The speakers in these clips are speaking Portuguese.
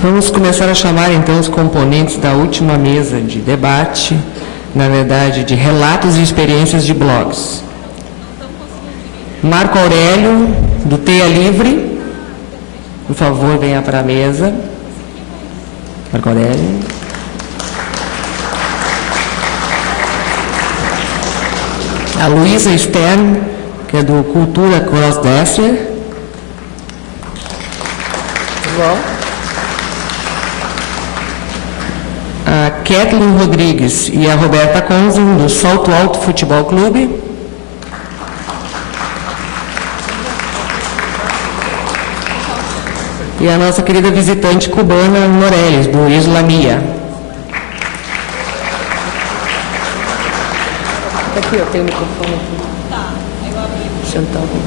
Vamos começar a chamar então os componentes da última mesa de debate, na verdade de relatos e experiências de blogs. Marco Aurélio, do Teia Livre, por favor, venha para a mesa. Marco Aurélio. A Luísa Stern, que é do Cultura Crossdresser. Bom. A Kathleen Rodrigues e a Roberta Conzen, do Salto Alto Futebol Clube. E a nossa querida visitante cubana, Noreles, do Islamia. Aqui, eu tenho o microfone aqui. Tá, eu abro aqui. Sentar aqui.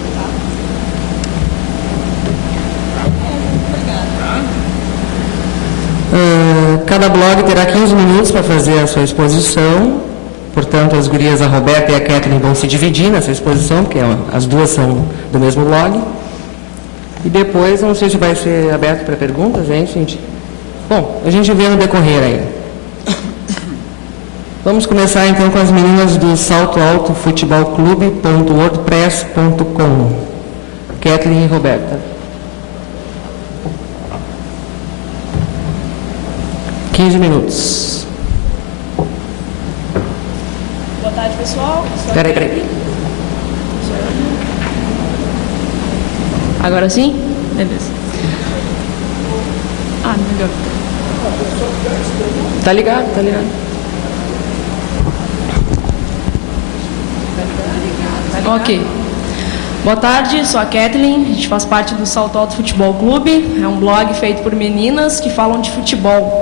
Cada blog terá 15 minutos para fazer a sua exposição. Portanto, as gurias, a Roberta e a Kathleen, vão se dividir nessa exposição, porque as duas são do mesmo blog. E depois, não sei se vai ser aberto para perguntas, hein, gente? Bom, a gente vê no decorrer aí. Vamos começar então com as meninas do Salto Alto Futebol Clube.wordpress.com. Kathleen e Roberta. 15 minutos. Boa tarde, pessoal. Peraí. Agora sim? Beleza. Melhor. Tá ligado. Ok. Boa tarde, sou a Kathleen, a gente faz parte do Salto Alto Futebol Clube. É um blog feito por meninas que falam de futebol.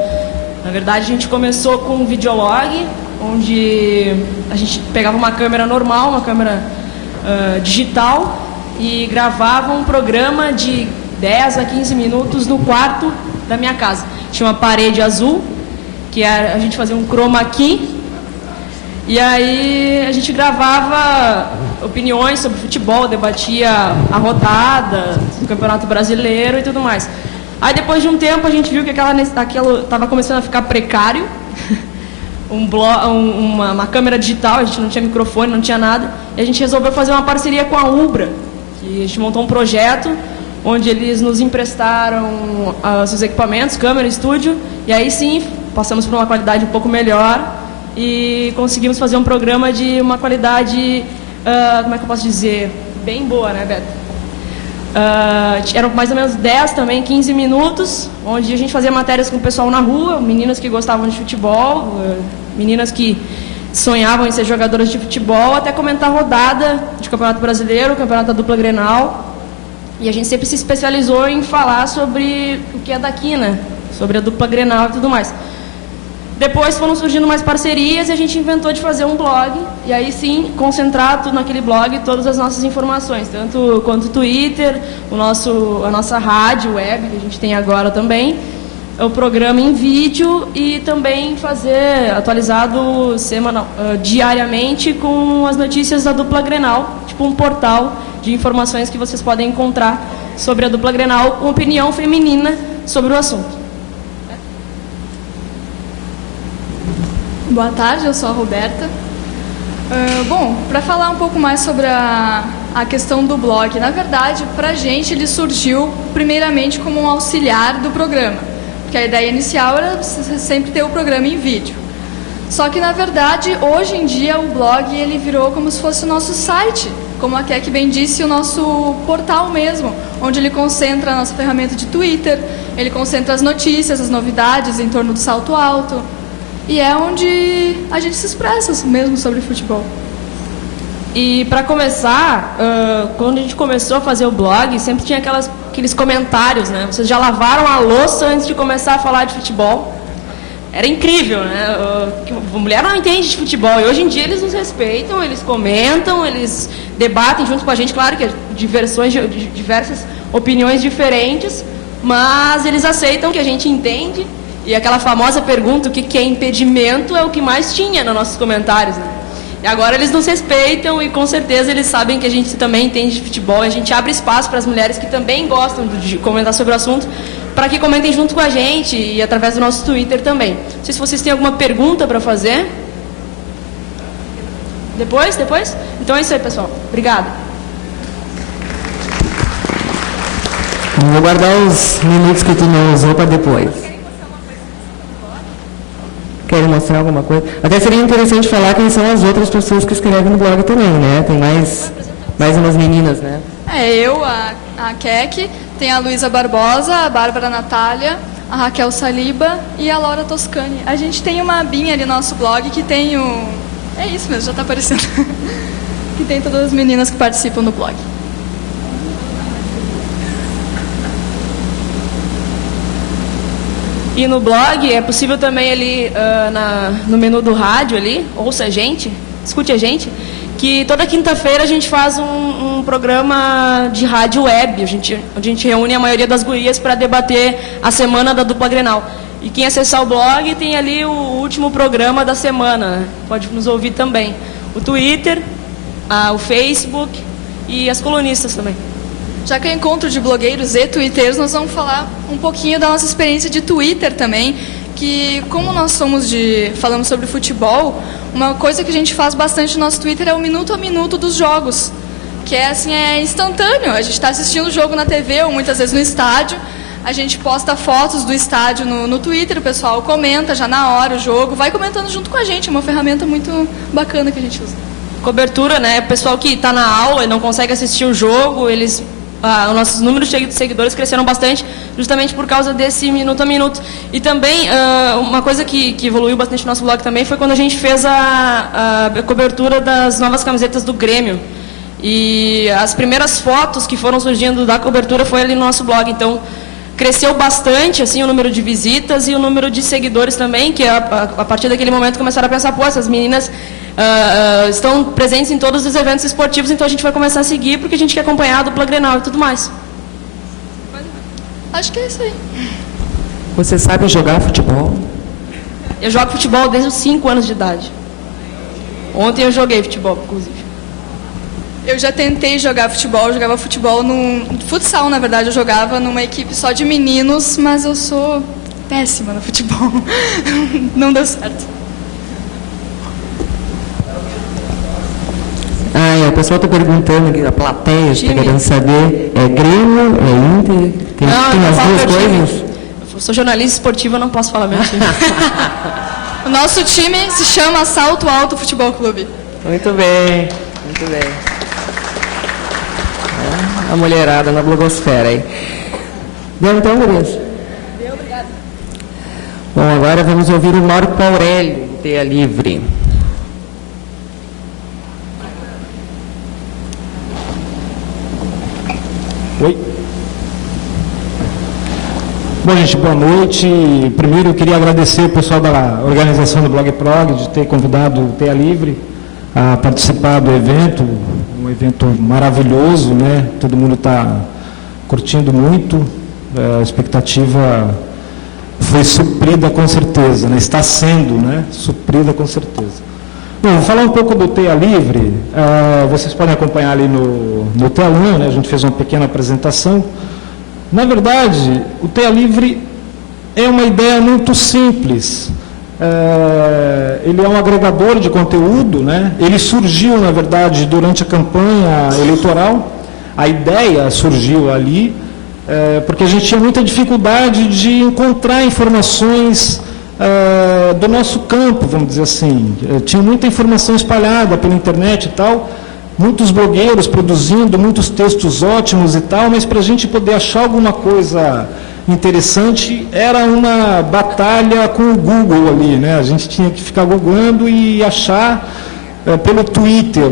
Na verdade, a gente começou com um videolog, onde a gente pegava uma câmera normal, uma câmera digital, e gravava um programa de 10 a 15 minutos no quarto da minha casa. Tinha uma parede azul, que a gente fazia um chroma key, e aí a gente gravava opiniões sobre futebol, debatia a rodada do Campeonato Brasileiro e tudo mais. Aí depois de um tempo a gente viu que aquilo estava começando a ficar precário, uma câmera digital, a gente não tinha microfone, não tinha nada, e a gente resolveu fazer uma parceria com a Ubra, que a gente montou um projeto onde eles nos emprestaram seus equipamentos, câmera, estúdio, e aí sim passamos por uma qualidade um pouco melhor e conseguimos fazer um programa de uma qualidade, como é que eu posso dizer, bem boa, né, Beto? Eram mais ou menos 10 também, 15 minutos, onde a gente fazia matérias com o pessoal na rua, meninas que gostavam de futebol, meninas que sonhavam em ser jogadoras de futebol, até comentar rodada de Campeonato Brasileiro, Campeonato da Dupla Grenal. E a gente sempre se especializou em falar sobre o que é daqui, né? Sobre a Dupla Grenal e tudo mais. Depois foram surgindo mais parcerias e a gente inventou de fazer um blog, e aí sim, concentrar tudo naquele blog, todas as nossas informações, tanto quanto o Twitter, a nossa rádio web, que a gente tem agora também, o programa em vídeo, e também fazer atualizado diariamente com as notícias da Dupla Grenal, tipo um portal de informações que vocês podem encontrar sobre a Dupla Grenal, com opinião feminina sobre o assunto. Boa tarde, eu sou a Roberta. Bom, para falar um pouco mais sobre a questão do blog, na verdade, para a gente ele surgiu primeiramente como um auxiliar do programa, porque a ideia inicial era sempre ter o programa em vídeo. Só que, na verdade, hoje em dia o blog ele virou como se fosse o nosso site, como a Kek bem disse, o nosso portal mesmo, onde ele concentra a nossa ferramenta de Twitter, ele concentra as notícias, as novidades em torno do Salto Alto. E é onde a gente se expressa mesmo sobre futebol. E para começar, quando a gente começou a fazer o blog, sempre tinha aqueles comentários, né? Vocês já lavaram a louça antes de começar a falar de futebol? Era incrível, né? A mulher não entende de futebol, e hoje em dia eles nos respeitam, eles comentam, eles debatem junto com a gente, claro que é diversas opiniões diferentes, mas eles aceitam que a gente entende. E aquela famosa pergunta, o que é impedimento, é o que mais tinha nos nossos comentários, né? E agora eles nos respeitam e com certeza eles sabem que a gente também entende de futebol. E a gente abre espaço para as mulheres que também gostam de comentar sobre o assunto, para que comentem junto com a gente e através do nosso Twitter também. Não sei se vocês têm alguma pergunta para fazer. Depois? Então é isso aí, pessoal. Obrigada. Vou guardar os minutos que tu não usou para depois. Querem mostrar alguma coisa? Até seria interessante falar quem são as outras pessoas que escrevem no blog também, né? Tem mais umas meninas, né? Eu, a Kek, tem a Luísa Barbosa, a Bárbara Natália, a Raquel Saliba e a Laura Toscani. A gente tem uma abinha ali no nosso blog que tem o... É isso mesmo, já está aparecendo. Que tem todas as meninas que participam do blog. E no blog é possível também ali no menu do rádio ali, ouça a gente, escute a gente, que toda quinta-feira a gente faz um programa de rádio web, onde a gente reúne a maioria das gurias para debater a semana da dupla Grenal. E quem acessar o blog tem ali o último programa da semana, né? Pode nos ouvir também. O Twitter, o Facebook e as colunistas também. Já que é encontro de blogueiros e twitteiros, nós vamos falar um pouquinho da nossa experiência de Twitter também, que como nós falamos sobre futebol, uma coisa que a gente faz bastante no nosso Twitter é o minuto a minuto dos jogos, que é assim, é instantâneo. A gente está assistindo o jogo na TV ou muitas vezes no estádio, a gente posta fotos do estádio no Twitter, o pessoal comenta já na hora o jogo, vai comentando junto com a gente, é uma ferramenta muito bacana que a gente usa. Cobertura, né? O pessoal que está na aula e não consegue assistir o jogo, os nossos números de seguidores cresceram bastante justamente por causa desse minuto a minuto. E também, uma coisa que evoluiu bastante no nosso blog também foi quando a gente fez a cobertura das novas camisetas do Grêmio. E as primeiras fotos que foram surgindo da cobertura foi ali no nosso blog. Então, cresceu bastante assim, o número de visitas e o número de seguidores também, que a partir daquele momento começaram a pensar, essas meninas estão presentes em todos os eventos esportivos, então a gente vai começar a seguir porque a gente quer acompanhar a dupla Grenal e tudo mais. Acho que é isso aí. Você sabe jogar futebol? Eu jogo futebol desde os 5 anos de idade. Ontem eu joguei futebol, inclusive. Eu já tentei jogar futebol, eu jogava futebol futsal, na verdade, eu jogava numa equipe só de meninos, mas eu sou péssima no futebol. Não deu certo. O pessoal está perguntando aqui, a plateia está querendo saber, é Grêmio, é Inter, tem as duas coisas? Eu sou jornalista esportiva, eu não posso falar meu time. O nosso time se chama Salto Alto Futebol Clube. Muito bem, muito bem. A mulherada na blogosfera aí. Deu então, beleza? Deu, obrigado. Bom, agora vamos ouvir o Marco Aurélio, Teia Livre. Oi. Bom, gente, boa noite. Primeiro eu queria agradecer o pessoal da organização do Blog Prog de ter convidado o Teia Livre a participar do evento, um evento maravilhoso, né? Todo mundo está curtindo muito, a expectativa foi suprida com certeza, né? Está sendo, né? Suprida com certeza. Bom, vou falar um pouco do Teia Livre, vocês podem acompanhar ali no telão, né? A gente fez uma pequena apresentação. Na verdade, o Teia Livre é uma ideia muito simples. Ele é um agregador de conteúdo, né? Ele surgiu, na verdade, durante a campanha eleitoral. A ideia surgiu ali, porque a gente tinha muita dificuldade de encontrar informações do nosso campo, vamos dizer assim. Tinha muita informação espalhada pela internet e tal, muitos blogueiros produzindo muitos textos ótimos e tal, mas para a gente poder achar alguma coisa interessante, era uma batalha com o Google ali, né? A gente tinha que ficar googlando e achar pelo Twitter.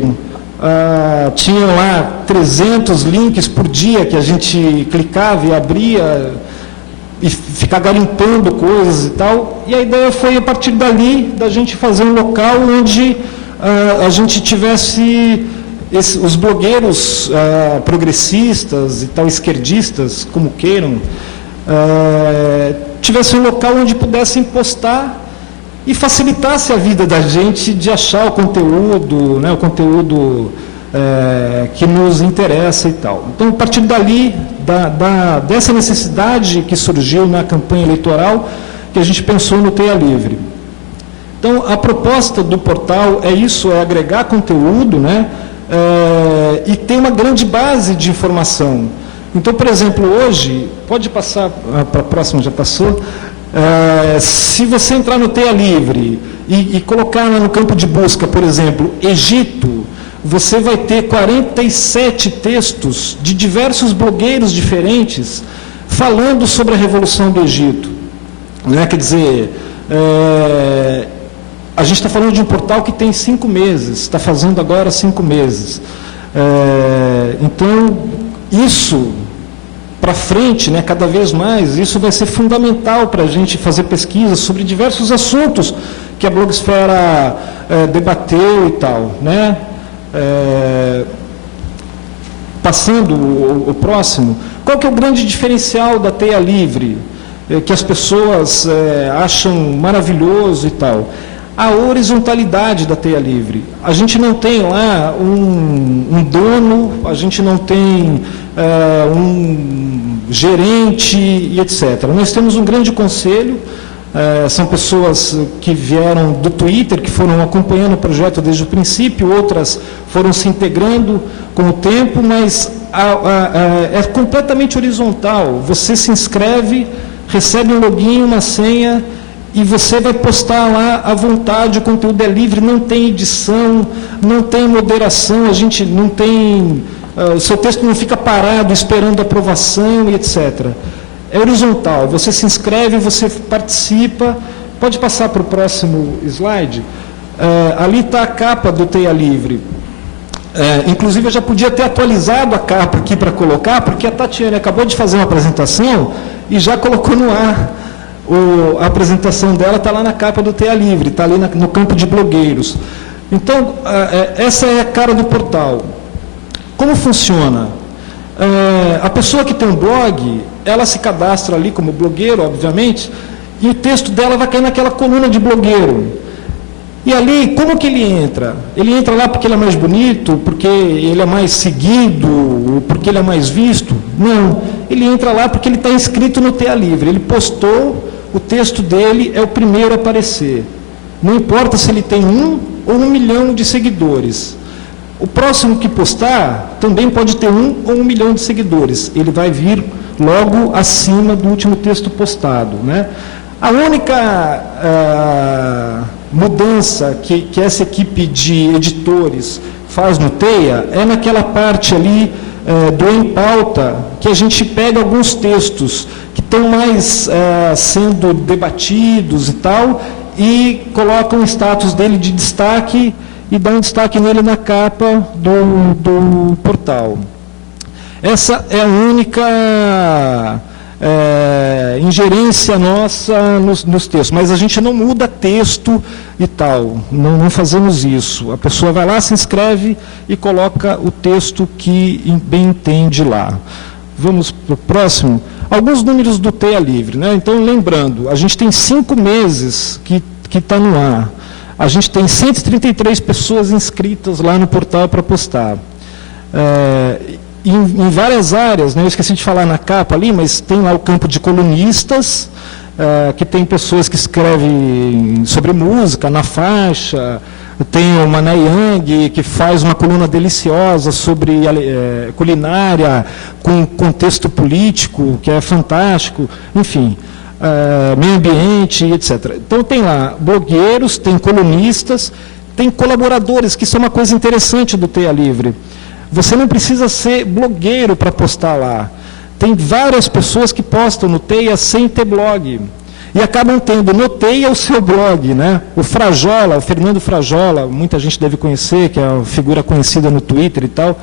Tinha lá 300 links por dia que a gente clicava e abria e ficar garimpando coisas e tal. E a ideia foi, a partir dali, da gente fazer um local onde a gente tivesse os blogueiros progressistas e tal, esquerdistas, como queiram, tivesse um local onde pudessem postar e facilitasse a vida da gente de achar o conteúdo, né, o conteúdo que nos interessa e tal. Então, a partir dali, dessa necessidade que surgiu na campanha eleitoral, que a gente pensou no TEA Livre. Então, a proposta do portal é isso, é agregar conteúdo, né, e ter uma grande base de informação. Então, por exemplo, hoje, pode passar para a próxima, já passou, se você entrar no TEA Livre e colocar lá no campo de busca, por exemplo, Egito, você vai ter 47 textos de diversos blogueiros diferentes falando sobre a Revolução do Egito. Né? Quer dizer, a gente está falando de um portal que tem 5 meses, está fazendo agora 5 meses. Então, isso, para frente, né, cada vez mais, isso vai ser fundamental para a gente fazer pesquisas sobre diversos assuntos que a blogosfera debateu e tal, né? Passando o próximo, qual que é o grande diferencial da TEA Livre, que as pessoas acham maravilhoso e tal? A horizontalidade da TEA Livre. A gente não tem lá um dono, a gente não tem um gerente e etc. Nós temos um grande conselho, são pessoas que vieram do Twitter, que foram acompanhando o projeto desde o princípio, outras foram se integrando com o tempo, mas é completamente horizontal. Você se inscreve, recebe um login, uma senha, e você vai postar lá à vontade, o conteúdo é livre, não tem edição, não tem moderação, a gente não tem... o seu texto não fica parado esperando aprovação e etc. É horizontal, você se inscreve, você participa. Pode passar para o próximo slide. Ali está a capa do TEA Livre. Inclusive, eu já podia ter atualizado a capa aqui para colocar, porque a Tatiane acabou de fazer uma apresentação e já colocou no ar. A apresentação dela está lá na capa do TEA Livre, está ali no campo de blogueiros. Então, essa é a cara do portal. Como funciona? A pessoa que tem um blog, ela se cadastra ali como blogueiro, obviamente, e o texto dela vai cair naquela coluna de blogueiro. E ali, como que ele entra? Ele entra lá porque ele é mais bonito, porque ele é mais seguido, porque ele é mais visto? Não. Ele entra lá porque ele está inscrito no TEA Livre. Ele postou, o texto dele é o primeiro a aparecer. Não importa se ele tem 1 ou 1 milhão de seguidores. O próximo que postar também pode ter 1 ou 1 milhão de seguidores. Ele vai vir logo acima do último texto postado, né? A única mudança que essa equipe de editores faz no TEA é naquela parte ali do Em Pauta, que a gente pega alguns textos que estão mais sendo debatidos e tal, e coloca um status dele de destaque e dá um destaque nele na capa do portal. Essa é a única ingerência nossa nos textos, mas a gente não muda texto e tal, não fazemos isso. A pessoa vai lá, se inscreve e coloca o texto que bem entende lá. Vamos para o próximo. Alguns números do TEA Livre, né? Então, lembrando, a gente tem 5 meses que está no ar. A gente tem 133 pessoas inscritas lá no portal para postar. Em várias áreas, né? Eu esqueci de falar na capa ali, mas tem lá o campo de colunistas, que tem pessoas que escrevem sobre música, na faixa. Tem o Mané Yang, que faz uma coluna deliciosa sobre culinária, com contexto político, que é fantástico, enfim, meio ambiente, etc. Então tem lá blogueiros, tem colunistas, tem colaboradores, que isso é uma coisa interessante do TEA Livre. Você não precisa ser blogueiro para postar lá. Tem várias pessoas que postam no TEA sem ter blog. E acabam tendo no TEA o seu blog, né? O Frajola, o Fernando Frajola, muita gente deve conhecer, que é uma figura conhecida no Twitter e tal,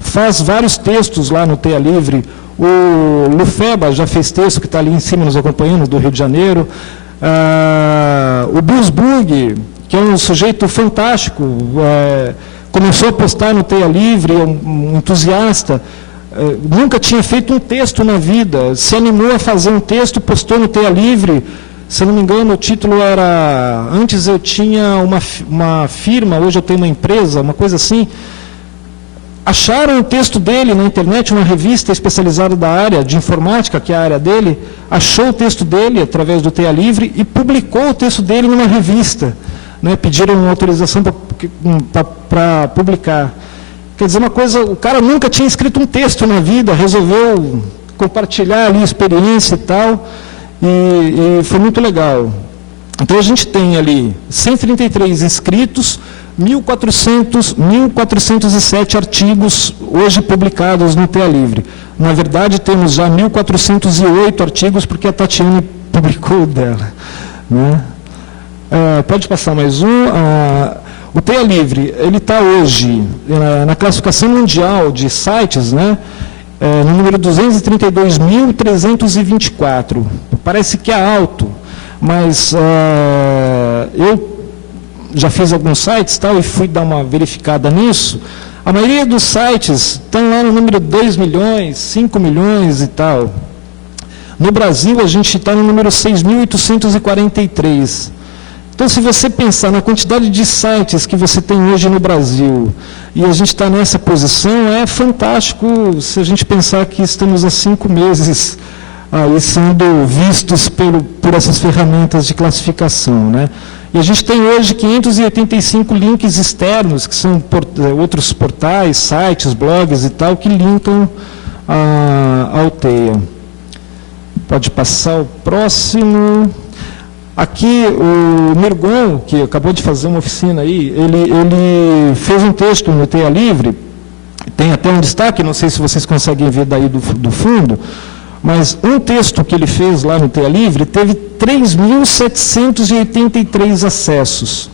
faz vários textos lá no TEA Livre. O Lufeba já fez texto, que está ali em cima nos acompanhando, do Rio de Janeiro. O Busburg, que é um sujeito fantástico, começou a postar no TEA Livre, é um entusiasta, nunca tinha feito um texto na vida, se animou a fazer um texto, postou no TEA Livre. Se eu não me engano, o título era... Antes eu tinha uma firma, hoje eu tenho uma empresa, uma coisa assim. acharam o texto dele na internet, uma revista especializada da área de informática, que é a área dele, achou o texto dele através do TEA Livre e publicou o texto dele numa revista. Né? Pediram uma autorização para publicar. Quer dizer, uma coisa, o cara nunca tinha escrito um texto na vida, resolveu compartilhar ali a experiência e tal, e foi muito legal. Então a gente tem ali 133 inscritos, 1.407 artigos hoje publicados no TEA Livre. Na verdade, temos já 1.408 artigos, porque a Tatiane publicou o dela. Né? Pode passar mais um. O TEA Livre, ele está hoje na classificação mundial de sites, né? No número 232.324. Parece que é alto, mas eu já fiz alguns sites tal, e fui dar uma verificada nisso. A maioria dos sites estão lá no número 2 milhões, 5 milhões e tal. No Brasil, a gente está no número 6.843. Então, se você pensar na quantidade de sites que você tem hoje no Brasil, e a gente está nessa posição, é fantástico se a gente pensar que estamos há 5 meses aí sendo vistos por essas ferramentas de classificação, né? E a gente tem hoje 585 links externos, que são outros portais, sites, blogs e tal, que linkam ao TEA. Pode passar o próximo. Aqui, o Mirgon, que acabou de fazer uma oficina aí, ele fez um texto no TEA Livre, tem até um destaque, não sei se vocês conseguem ver daí do fundo, mas um texto que ele fez lá no TEA Livre teve 3.783 acessos.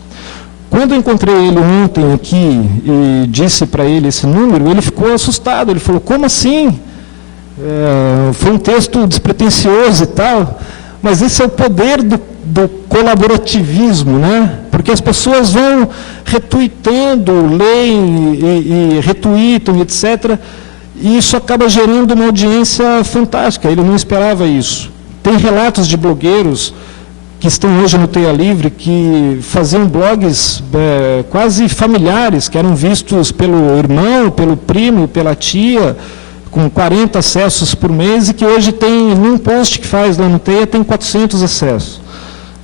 Quando eu encontrei ele ontem aqui e disse para ele esse número, ele ficou assustado, ele falou, como assim? Foi um texto despretensioso e tal, mas esse é o poder do colaborativismo, né? Porque as pessoas vão retuitando, leem e retuitam, etc., e isso acaba gerando uma audiência fantástica, ele não esperava isso. Tem relatos de blogueiros que estão hoje no TEA Livre, que faziam blogs quase familiares, que eram vistos pelo irmão, pelo primo, pela tia, com 40 acessos por mês, e que hoje tem, num post que faz lá no TEA, tem 400 acessos.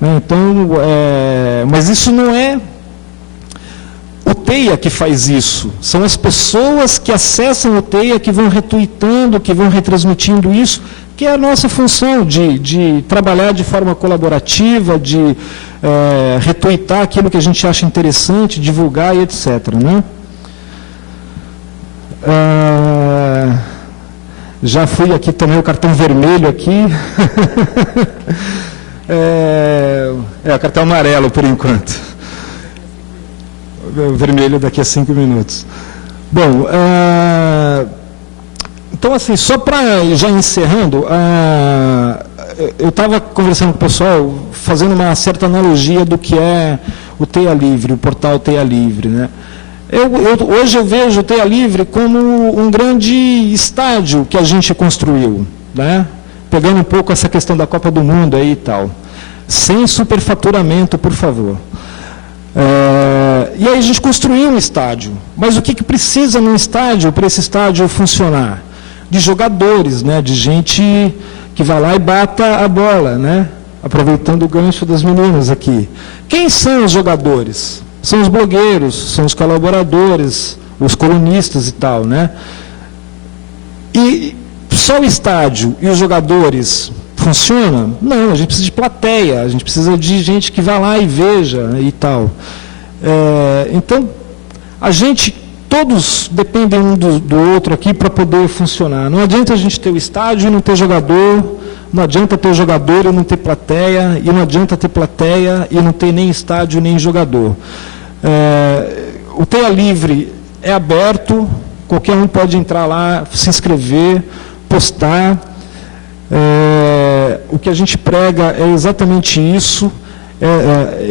Então, mas isso não é o TEA que faz isso, são as pessoas que acessam o TEA, que vão retuitando, que vão retransmitindo isso, que é a nossa função de trabalhar de forma colaborativa, de retuitar aquilo que a gente acha interessante, divulgar e etc. Né? Já fui aqui também, o cartão vermelho aqui. O cartão amarelo por enquanto. O vermelho daqui a 5 minutos. Bom, então assim, só para já encerrando, eu estava conversando com o pessoal, fazendo uma certa analogia do que é o TEA Livre, o portal TEA Livre, né? Hoje eu vejo o TEA Livre como um grande estádio que a gente construiu, né? Pegando um pouco essa questão da Copa do Mundo aí e tal. Sem superfaturamento, por favor. E aí a gente construiu um estádio. Mas o que precisa num estádio, para esse estádio funcionar? De jogadores, né? De gente que vai lá e bata a bola, né? Aproveitando o gancho das meninas aqui. Quem são os jogadores? São os blogueiros, são os colaboradores, os colunistas e tal, né? E só o estádio e os jogadores funciona? Não, a gente precisa de plateia, a gente precisa de gente que vá lá e veja e tal. Então, a gente, todos dependem um do outro aqui para poder funcionar. Não adianta a gente ter o estádio e não ter jogador, não adianta ter jogador e não ter plateia, e não adianta ter plateia e não ter nem estádio nem jogador. O TEA Livre é aberto, qualquer um pode entrar lá, se inscrever, postar. O que a gente prega é exatamente isso,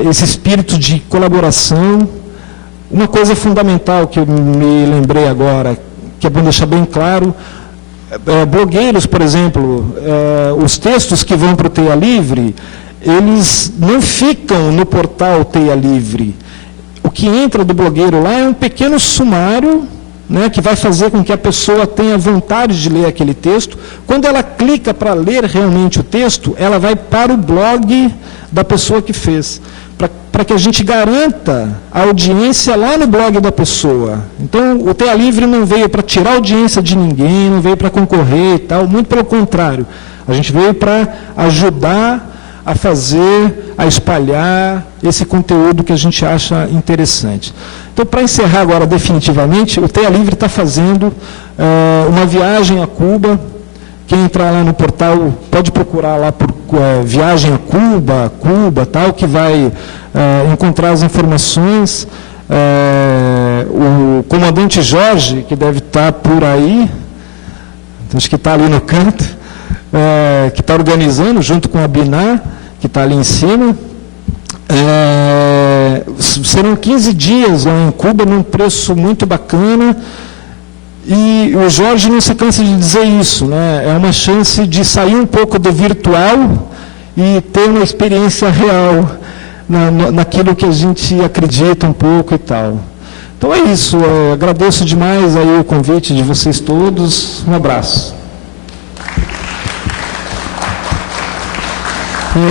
esse espírito de colaboração. Uma coisa fundamental que eu me lembrei agora, que é bom deixar bem claro, blogueiros, por exemplo, os textos que vão para o TEA Livre, eles não ficam no portal TEA Livre. O que entra do blogueiro lá é um pequeno sumário né, que vai fazer com que a pessoa tenha vontade de ler aquele texto. Quando ela clica para ler realmente o texto, ela vai para o blog da pessoa que fez, para que a gente garanta a audiência lá no blog da pessoa. Então, o TEA Livre não veio para tirar a audiência de ninguém, não veio para concorrer e tal, muito pelo contrário. A gente veio para ajudar a fazer, a espalhar esse conteúdo que a gente acha interessante. Então, para encerrar agora definitivamente, o TEA Livre está fazendo uma viagem a Cuba. Quem entrar lá no portal pode procurar lá por viagem a Cuba, tal, que vai encontrar as informações. O comandante Jorge, que deve estar por aí, acho que está ali no canto, que está organizando, junto com a Binar, que está ali em cima. Serão 15 dias lá em Cuba, num preço muito bacana, e o Jorge não se cansa de dizer isso, né? É uma chance de sair um pouco do virtual e ter uma experiência real naquilo que a gente acredita um pouco e tal. Então é isso, agradeço demais aí o convite de vocês todos, um abraço.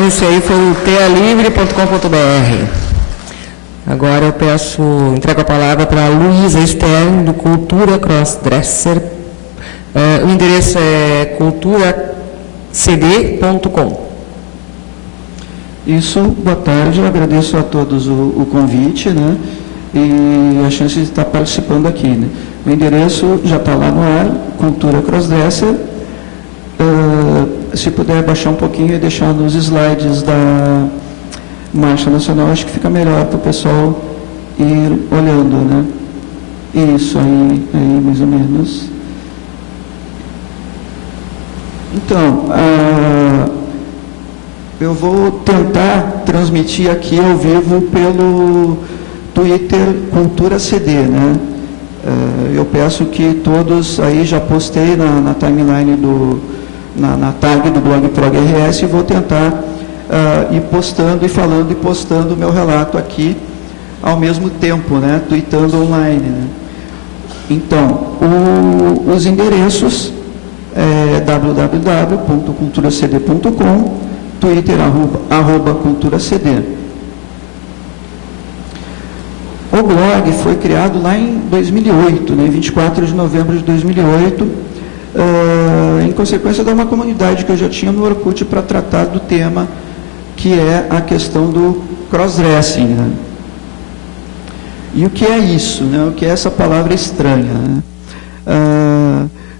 Esse aí foi o tealivre.com.br. Agora eu entrego a palavra para a Luísa Stern, do Cultura Crossdresser. O endereço é culturacd.com. Isso, boa tarde, eu agradeço a todos o convite, né, e a chance de estar participando aqui, né. O endereço já está lá no ar, Cultura Crossdresser. Se puder baixar um pouquinho e deixar nos slides da Marcha Nacional, acho que fica melhor para o pessoal ir olhando, né? Isso, aí mais ou menos. Então, eu vou tentar transmitir aqui ao vivo pelo Twitter Cultura CD, né? Eu peço que todos, aí já postei na timeline na tag do blog Prog RS, e vou tentar ir postando e falando e postando o meu relato aqui ao mesmo tempo, né, tweetando online, né. Então, os endereços é www.culturacd.com, Twitter @culturacd. O blog foi criado lá em 2008, né, 24 de novembro de 2008, em consequência de uma comunidade que eu já tinha no Orkut para tratar do tema, que é a questão do crossdressing, né? E o que é isso, né? O que é essa palavra estranha, né?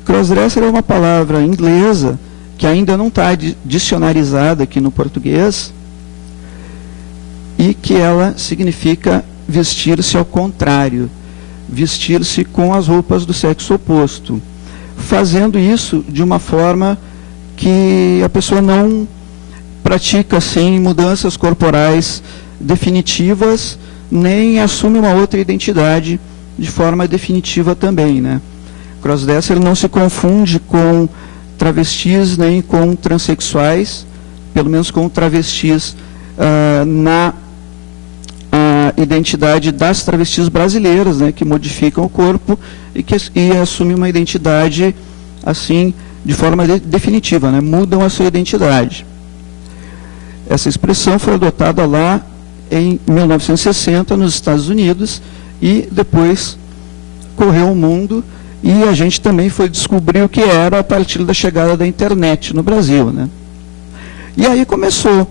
Crossdresser é uma palavra inglesa que ainda não está dicionarizada aqui no português, e que ela significa vestir-se ao contrário, vestir-se com as roupas do sexo oposto, fazendo isso de uma forma que a pessoa não pratica assim mudanças corporais definitivas, nem assume uma outra identidade de forma definitiva também, né? Crossdresser não se confunde com travestis nem com transexuais, pelo menos com travestis na identidade das travestis brasileiras, né, que modificam o corpo e assumem uma identidade assim de forma definitiva, né, mudam a sua identidade. Essa expressão foi adotada lá em 1960 nos Estados Unidos e depois correu o mundo, e a gente também foi descobrir o que era a partir da chegada da internet no Brasil, né? E aí começou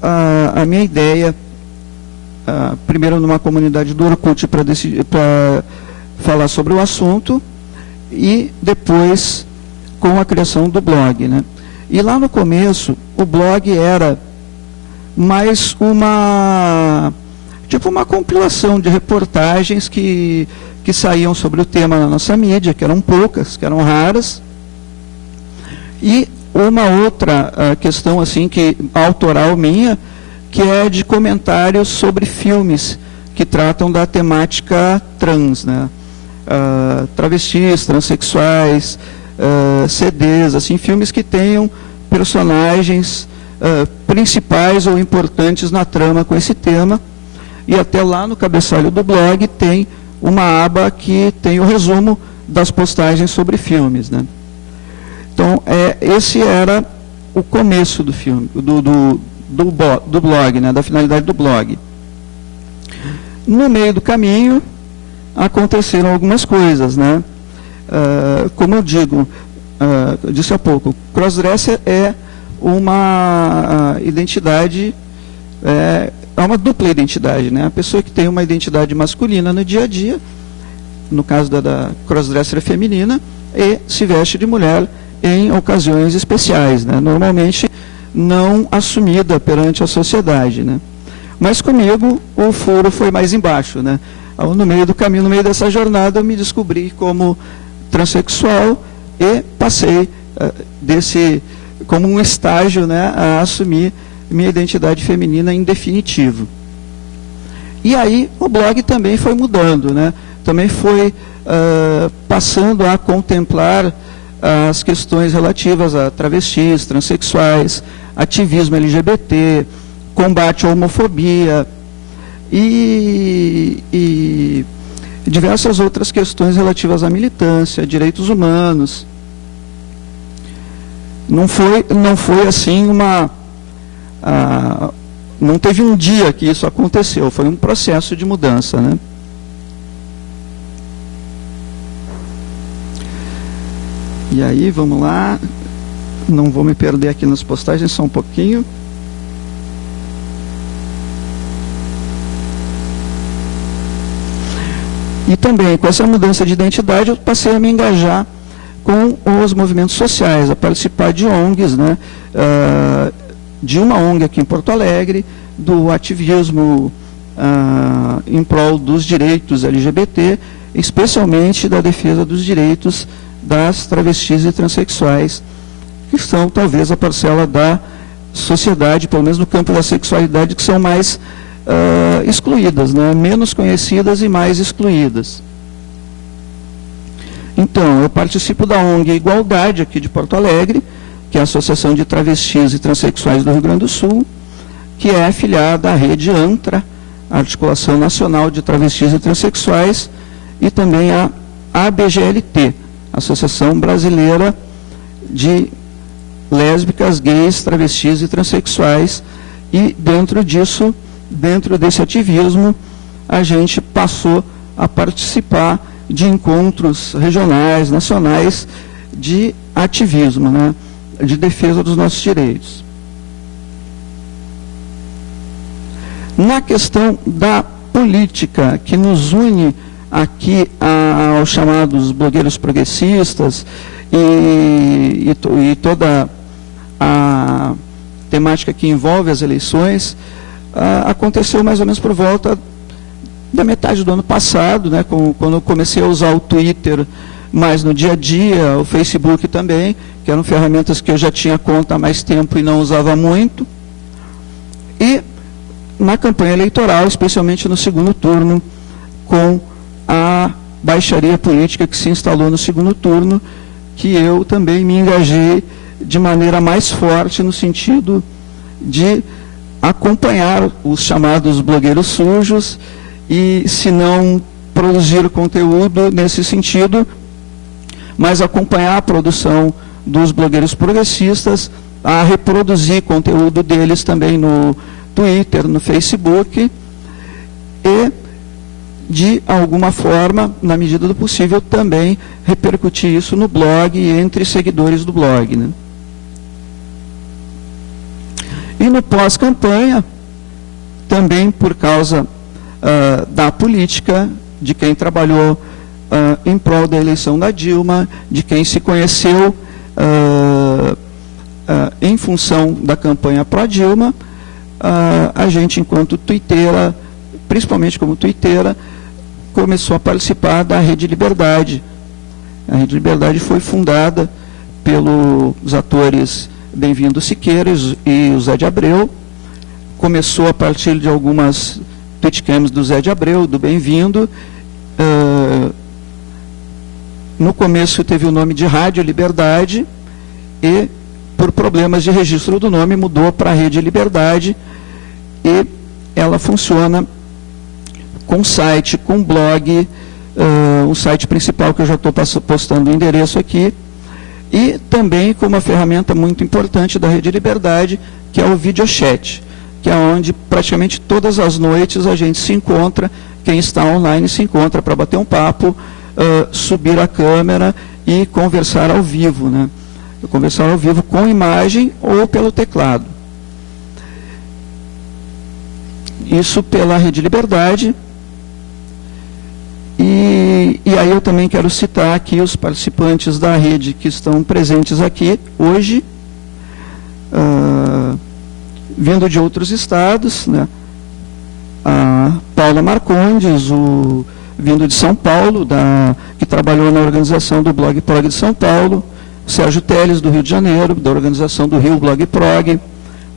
a minha ideia, primeiro numa comunidade do Orkut para falar sobre o assunto, e depois com a criação do blog, né? E lá no começo, o blog era mais uma compilação de reportagens que saíam sobre o tema na nossa mídia, que eram poucas, que eram raras, e uma outra questão assim, autoral minha, que é de comentários sobre filmes que tratam da temática trans, né? Travestis, transexuais, CDs, assim, filmes que tenham personagens principais ou importantes na trama com esse tema. e até lá no cabeçalho do blog tem uma aba que tem o resumo das postagens sobre filmes, né? Então, esse era o começo do filme, do blog, né? Da finalidade do blog. No meio do caminho, aconteceram algumas coisas, né? Como eu disse há pouco, crossdresser é uma identidade, é uma dupla identidade, né? A pessoa que tem uma identidade masculina no dia a dia, no caso da crossdresser feminina, e se veste de mulher em ocasiões especiais, né? Normalmente não assumida perante a sociedade, né? Mas comigo o furo foi mais embaixo, né? No meio do caminho, no meio dessa jornada, eu me descobri como transexual e passei como um estágio, né, a assumir minha identidade feminina em definitivo. E aí o blog também foi mudando, né? Também foi passando a contemplar as questões relativas a travestis, transexuais, ativismo LGBT, combate à homofobia e diversas outras questões relativas à militância, direitos humanos. Não foi assim não teve um dia que isso aconteceu, foi um processo de mudança, né? E aí, vamos lá, não vou me perder aqui nas postagens, só um pouquinho. E também, com essa mudança de identidade, eu passei a me engajar com os movimentos sociais, a participar de ONGs, né? De uma ONG aqui em Porto Alegre, do ativismo em prol dos direitos LGBT, especialmente da defesa dos direitos das travestis e transexuais, que são talvez a parcela da sociedade, pelo menos no campo da sexualidade, que são mais excluídas, né? Menos conhecidas e mais excluídas. Então, eu participo da ONG Igualdade, aqui de Porto Alegre, que é a Associação de Travestis e Transsexuais do Rio Grande do Sul, que é afiliada à rede ANTRA, Articulação Nacional de Travestis e Transsexuais, e também a ABGLT, Associação Brasileira de Lésbicas, Gays, Travestis e Transsexuais, e dentro desse ativismo, a gente passou a participar de encontros regionais, nacionais, de ativismo, né? De defesa dos nossos direitos. Na questão da política, que nos une aqui aos chamados blogueiros progressistas e toda a temática que envolve as eleições, aconteceu mais ou menos por volta da metade do ano passado, né, quando eu comecei a usar o Twitter mais no dia a dia, o Facebook também, que eram ferramentas que eu já tinha conta há mais tempo e não usava muito. E na campanha eleitoral, especialmente no segundo turno, com a baixaria política que se instalou no segundo turno, que eu também me engajei de maneira mais forte no sentido de acompanhar os chamados blogueiros sujos e, se não produzir conteúdo nesse sentido, mas acompanhar a produção dos blogueiros progressistas, a reproduzir conteúdo deles também no Twitter, no Facebook, e, de alguma forma, na medida do possível, também repercutir isso no blog e entre seguidores do blog, né? E no pós-campanha, também por causa da política, de quem trabalhou em prol da eleição da Dilma, de quem se conheceu em função da campanha pró-Dilma, a gente, enquanto tuiteira, principalmente como tuiteira, começou a participar da Rede Liberdade. A Rede Liberdade foi fundada pelos atores Bem-vindo Siqueira e o Zé de Abreu. Começou a partir de algumas tweetcams do Zé de Abreu, do Bem-vindo. No começo teve o nome de Rádio Liberdade e, por problemas de registro do nome, mudou para a Rede Liberdade, e ela funciona com site, com blog, o site principal que eu já estou postando o endereço aqui, e também com uma ferramenta muito importante da Rede Liberdade, que é o videochat, que é onde praticamente todas as noites a gente se encontra, quem está online se encontra para bater um papo, subir a câmera e conversar ao vivo, né? Conversar ao vivo com imagem ou pelo teclado. Isso pela Rede Liberdade. E aí eu também quero citar aqui os participantes da rede que estão presentes aqui hoje, vindo de outros estados, né? A Paula Marcondes, vindo de São Paulo, que trabalhou na organização do Blog Prog de São Paulo, o Sérgio Teles, do Rio de Janeiro, da organização do Rio Blog Prog,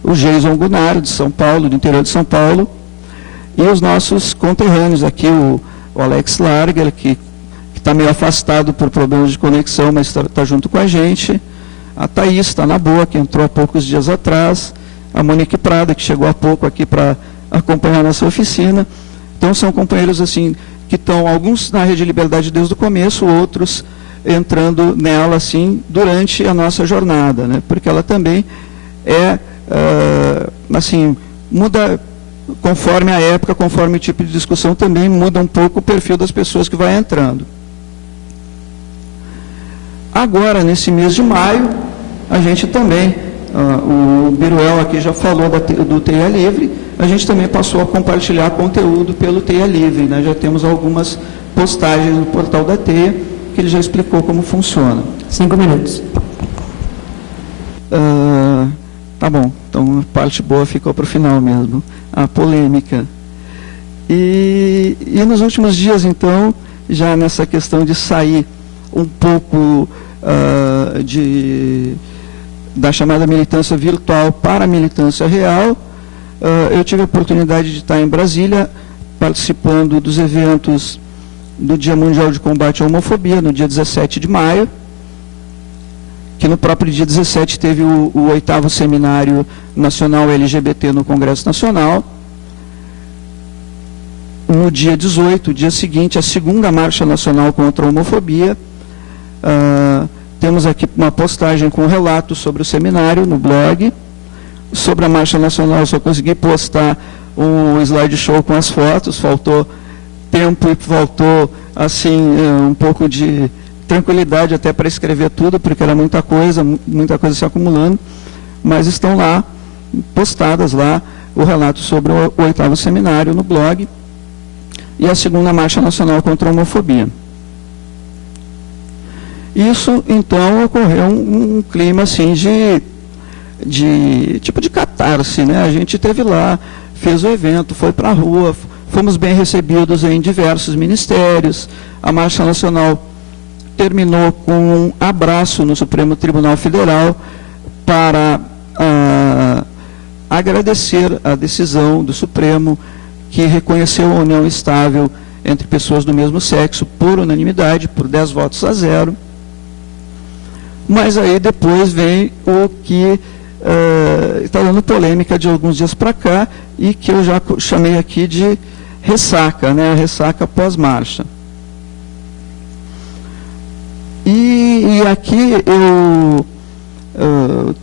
o Jason Gunnar, de São Paulo, do interior de São Paulo, e os nossos conterrâneos aqui, o Alex Larger, que está meio afastado por problemas de conexão, mas está junto com a gente, a Thaís está na boa, que entrou há poucos dias atrás, a Monique Prada, que chegou há pouco aqui para acompanhar nossa oficina. Então são companheiros assim que estão, alguns na Rede Liberdade desde o começo, outros entrando nela assim durante a nossa jornada, né? Porque ela também assim, muda conforme a época, conforme o tipo de discussão, também muda um pouco o perfil das pessoas que vai entrando. Agora, nesse mês de maio, a gente também, o Biruel aqui já falou do TEIA Livre, a gente também passou a compartilhar conteúdo pelo TEIA Livre, né? Já temos algumas postagens no portal da TEIA, que ele já explicou como funciona. 5 minutos. Tá bom, então a parte boa ficou para o final mesmo, a polêmica. E nos últimos dias, então, já nessa questão de sair um pouco da chamada militância virtual para a militância real, eu tive a oportunidade de estar em Brasília, participando dos eventos do Dia Mundial de Combate à Homofobia, no dia 17 de maio, que no próprio dia 17 teve o 8º Seminário Nacional LGBT no Congresso Nacional. No dia 18, dia seguinte, a 2ª Marcha Nacional contra a Homofobia. Temos aqui uma postagem com um relato sobre o seminário no blog. Sobre a Marcha Nacional, eu só consegui postar um slideshow com as fotos, faltou tempo e faltou assim, um pouco de tranquilidade até para escrever tudo, porque era muita coisa se acumulando, mas estão lá, postadas lá, o relato sobre o 8º Seminário no blog e a 2ª Marcha Nacional contra a Homofobia. Isso, então, ocorreu um clima assim de tipo de catarse, né? A gente esteve lá, fez o evento, foi para a rua, fomos bem recebidos em diversos ministérios, a Marcha Nacional terminou com um abraço no Supremo Tribunal Federal para agradecer a decisão do Supremo que reconheceu a união estável entre pessoas do mesmo sexo por unanimidade, por 10 votos a 0. Mas aí depois vem o que está dando polêmica de alguns dias para cá e que eu já chamei aqui de ressaca, né? A ressaca pós-marcha. E aqui eu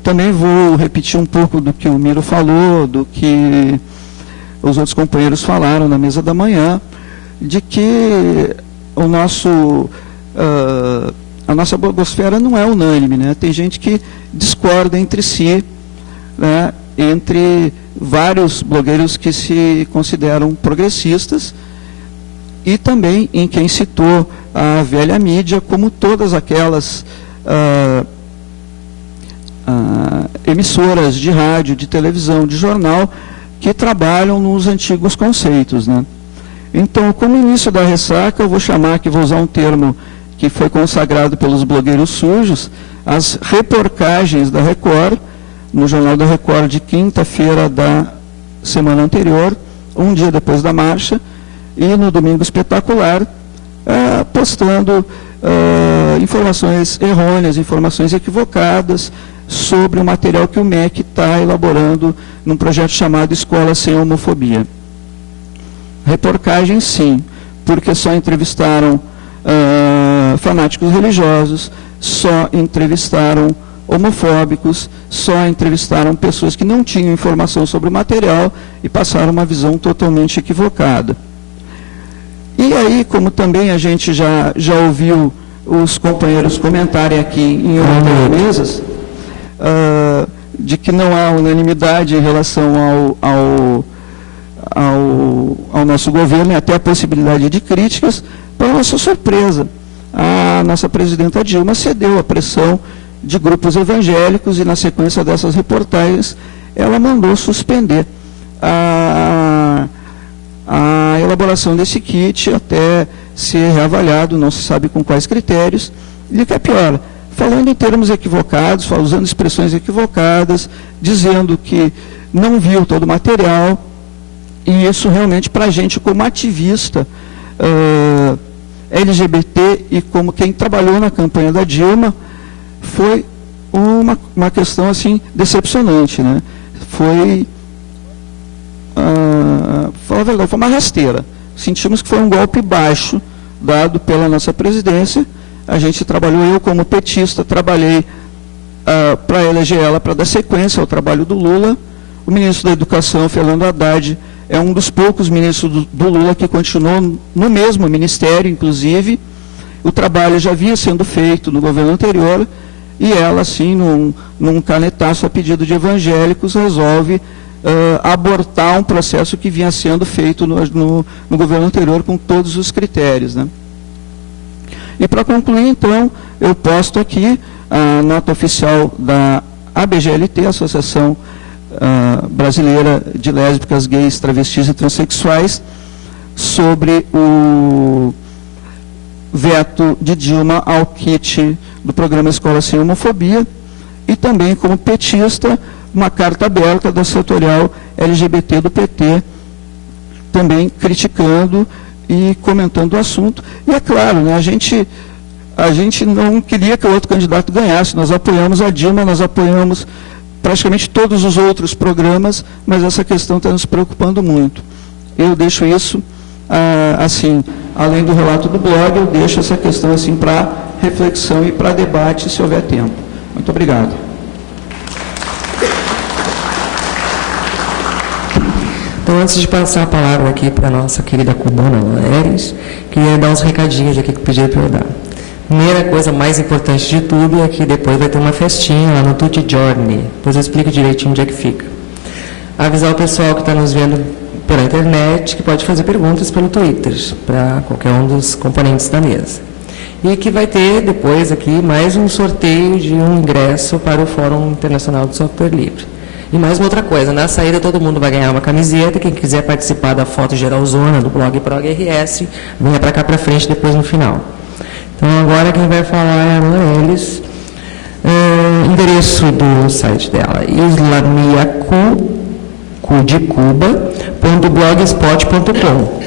também vou repetir um pouco do que o Miro falou, do que os outros companheiros falaram na mesa da manhã, de que a nossa blogosfera não é unânime, né? Tem gente que discorda entre si, né? Entre vários blogueiros que se consideram progressistas e também em quem citou a velha mídia, como todas aquelas emissoras de rádio, de televisão, de jornal, que trabalham nos antigos conceitos, né? Então, como início da ressaca, eu vou usar um termo que foi consagrado pelos blogueiros sujos, as reportagens da Record, no Jornal da Record de quinta-feira da semana anterior, um dia depois da marcha, e no Domingo Espetacular, postando informações errôneas, informações equivocadas sobre o material que o MEC está elaborando num projeto chamado Escola Sem Homofobia. Reporcagem, sim, porque só entrevistaram fanáticos religiosos, só entrevistaram homofóbicos, só entrevistaram pessoas que não tinham informação sobre o material e passaram uma visão totalmente equivocada. E aí, como também a gente já ouviu os companheiros comentarem aqui em outras mesas, de que não há unanimidade em relação ao nosso governo e até a possibilidade de críticas, para nossa surpresa, a nossa presidenta Dilma cedeu à pressão de grupos evangélicos e, na sequência dessas reportagens, ela mandou suspender a elaboração desse kit até ser reavaliado, não se sabe com quais critérios, e o que é pior, falando em termos equivocados, usando expressões equivocadas, dizendo que não viu todo o material, e isso realmente para a gente como ativista LGBT e como quem trabalhou na campanha da Dilma, foi uma questão assim decepcionante, né? Foi, falar a verdade, foi uma rasteira. Sentimos que foi um golpe baixo dado pela nossa presidência. A gente trabalhou, eu como petista, trabalhei para eleger ela, para dar sequência ao trabalho do Lula. O ministro da Educação, Fernando Haddad, é um dos poucos ministros do Lula que continuou no mesmo ministério, inclusive. O trabalho já havia sendo feito no governo anterior, e ela, assim, num canetaço a pedido de evangélicos, resolve abortar um processo que vinha sendo feito no governo anterior com todos os critérios, né? E para concluir, então, eu posto aqui a nota oficial da ABGLT, Associação Brasileira de Lésbicas, Gays, Travestis e Transsexuais, sobre o veto de Dilma ao kit do programa Escola Sem Homofobia, e também, como petista, uma carta aberta da setorial LGBT do PT, também criticando e comentando o assunto. E é claro, né, a gente não queria que o outro candidato ganhasse, nós apoiamos a Dilma, nós apoiamos praticamente todos os outros programas, mas essa questão está nos preocupando muito. Eu deixo isso, assim, além do relato do blog, eu deixo essa questão assim para reflexão e para debate, se houver tempo. Muito obrigado. Então, antes de passar a palavra aqui para a nossa querida cubana Loeres, queria dar uns recadinhos aqui que eu pedi para eu dar. Primeira coisa mais importante de tudo é que depois vai ter uma festinha lá no Tutti Giorni. Depois eu explico direitinho onde é que fica. Avisar o pessoal que está nos vendo pela internet que pode fazer perguntas pelo Twitter, para qualquer um dos componentes da mesa. E que vai ter depois aqui mais um sorteio de um ingresso para o Fórum Internacional do Software Livre. E mais uma outra coisa, na saída todo mundo vai ganhar uma camiseta, quem quiser participar da foto geralzona do blog Prog RS, venha para cá para frente depois no final. Então agora quem vai falar é a Loeres, endereço do site dela, islamiacudecuba.blogspot.com.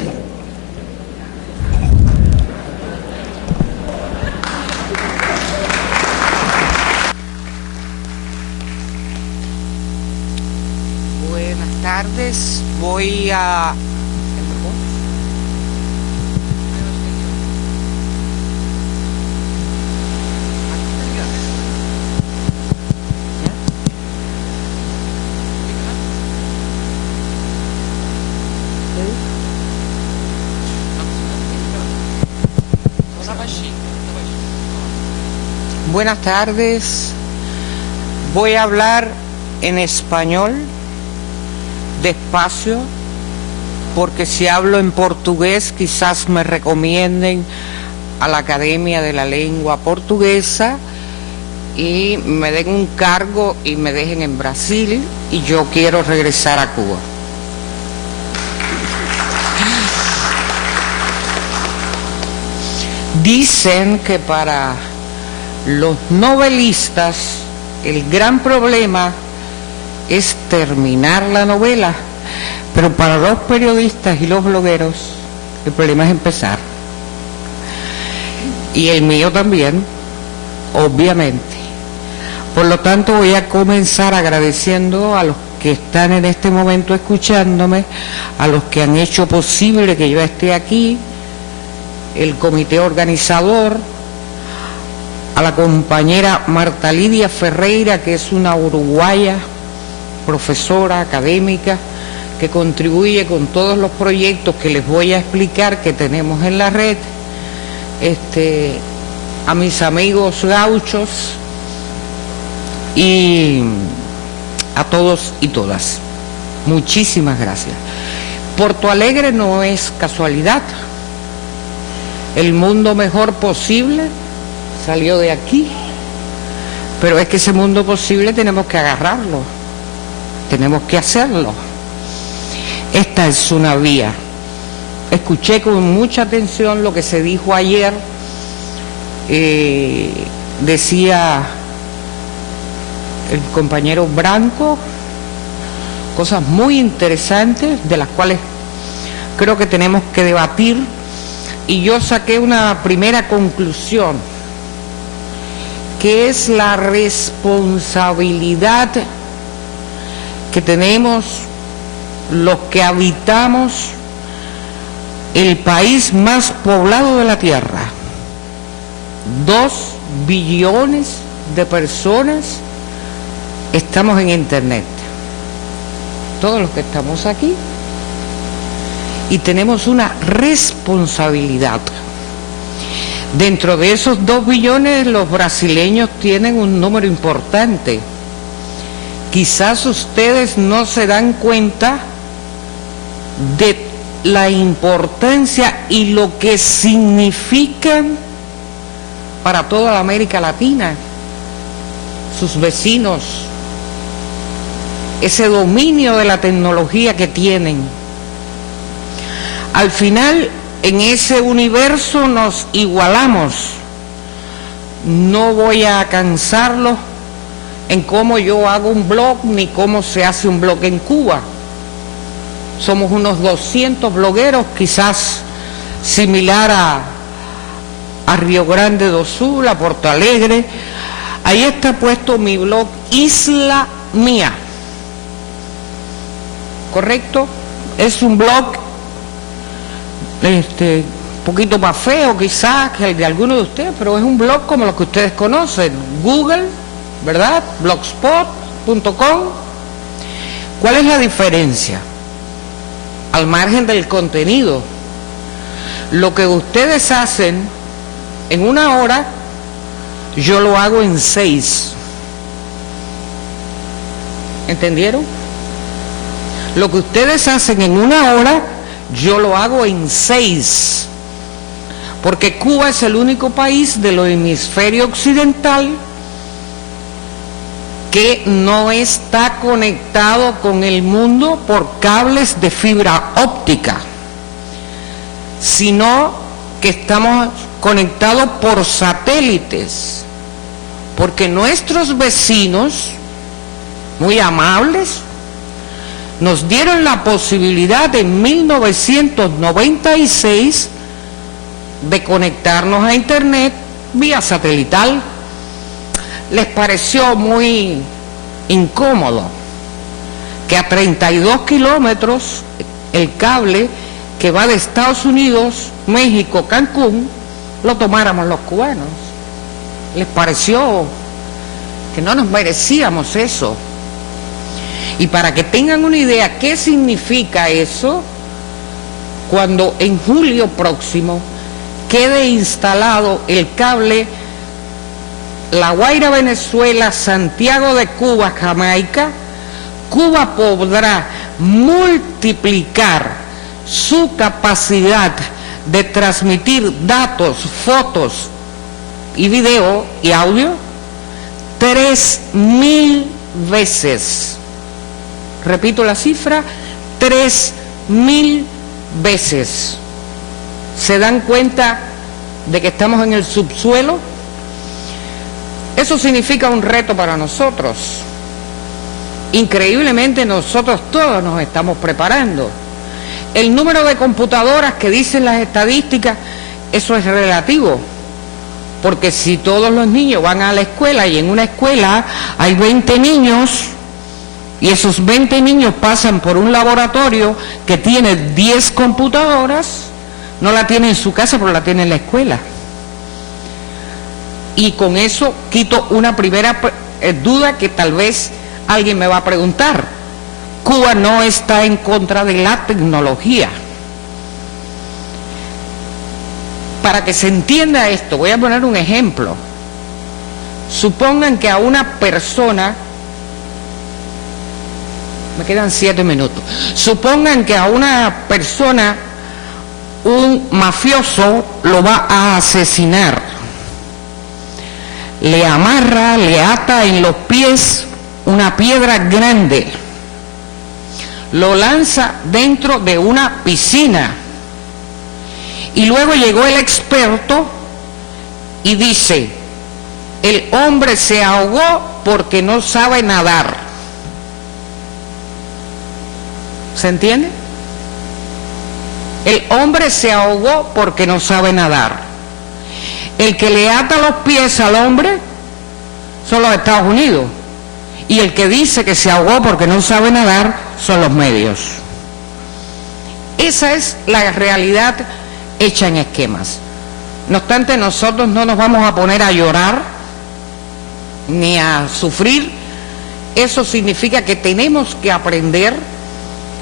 Buenas tardes, voy a... Buenas tardes, voy a hablar en español, despacio, porque si hablo en portugués quizás me recomienden a la Academia de la Lengua Portuguesa y me den un cargo y me dejen en Brasil y yo quiero regresar a Cuba. Dicen que para los novelistas el gran problema es terminar la novela, pero para los periodistas y los blogueros el problema es empezar. Y el mío también, obviamente. Por lo tanto, voy a comenzar agradeciendo a los que están en este momento escuchándome, a los que han hecho posible que yo esté aquí, el comité organizador, a la compañera Marta Lidia Ferreira, que es una uruguaya, profesora académica, que contribuye con todos los proyectos que les voy a explicar que tenemos en la red, a mis amigos gauchos y a todos y todas. Muchísimas gracias. Porto Alegre no es casualidad. El mundo mejor posible salió de aquí, pero es que ese mundo posible tenemos que agarrarlo, tenemos que hacerlo. Esta es una vía. Escuché con mucha atención lo que se dijo ayer. Decía el compañero Branco cosas muy interesantes de las cuales creo que tenemos que debatir, y yo saqué una primera conclusión, que es la responsabilidad que tenemos los que habitamos el país más poblado de la Tierra. 2 billones de personas estamos en Internet, todos los que estamos aquí, y tenemos una responsabilidad. Dentro de esos 2 billones, los brasileños tienen un número importante. Quizás ustedes no se dan cuenta de la importancia y lo que significan para toda la América Latina, sus vecinos, ese dominio de la tecnología que tienen. Al final, en ese universo nos igualamos. No voy a cansarlo en cómo yo hago un blog ni cómo se hace un blog en Cuba. Somos unos 200 blogueros, quizás similar a Río Grande do Sul, a Porto Alegre. Ahí está puesto mi blog Isla Mía. ¿Correcto? Es un blog un poquito más feo quizás que el de alguno de ustedes, pero es un blog como los que ustedes conocen, Google, ¿verdad? Blogspot.com. ¿Cuál es la diferencia? Al margen del contenido, lo que ustedes hacen en 1 hora, yo lo hago en 6. ¿Entendieron? Lo que ustedes hacen en 1 hora, yo lo hago en 6. Porque Cuba es el único país del hemisferio occidental que no está conectado con el mundo por cables de fibra óptica, sino que estamos conectados por satélites, porque nuestros vecinos, muy amables, nos dieron la posibilidad en 1996 de conectarnos a Internet vía satelital. Les pareció muy incómodo que a 32 kilómetros el cable que va de Estados Unidos, México, Cancún, lo tomáramos los cubanos. Les pareció que no nos merecíamos eso. Y para que tengan una idea qué significa eso, cuando en julio próximo quede instalado el cable La Guaira, Venezuela, Santiago de Cuba, Jamaica, Cuba podrá multiplicar su capacidad de transmitir datos, fotos y video y audio 3.000 veces. Repito la cifra, 3.000 veces. ¿Se dan cuenta de que estamos en el subsuelo? Eso significa un reto para nosotros. Increíblemente nosotros todos nos estamos preparando. El número de computadoras que dicen las estadísticas, eso es relativo. Porque si todos los niños van a la escuela y en una escuela hay 20 niños, y esos 20 niños pasan por un laboratorio que tiene 10 computadoras, no la tiene en su casa, pero la tiene en la escuela. Y con eso quito una primera duda que tal vez alguien me va a preguntar. Cuba no está en contra de la tecnología. Para que se entienda esto, voy a poner un ejemplo. Supongan que a una persona, me quedan 7 minutos, supongan que a una persona un mafioso lo va a asesinar. Le amarra, le ata en los pies una piedra grande, lo lanza dentro de una piscina y luego llegó el experto y dice: el hombre se ahogó porque no sabe nadar. ¿Se entiende? El hombre se ahogó porque no sabe nadar. El que le ata los pies al hombre son los Estados Unidos, y el que dice que se ahogó porque no sabe nadar son los medios. Esa es la realidad hecha en esquemas. No obstante, nosotros no nos vamos a poner a llorar ni a sufrir. Eso significa que tenemos que aprender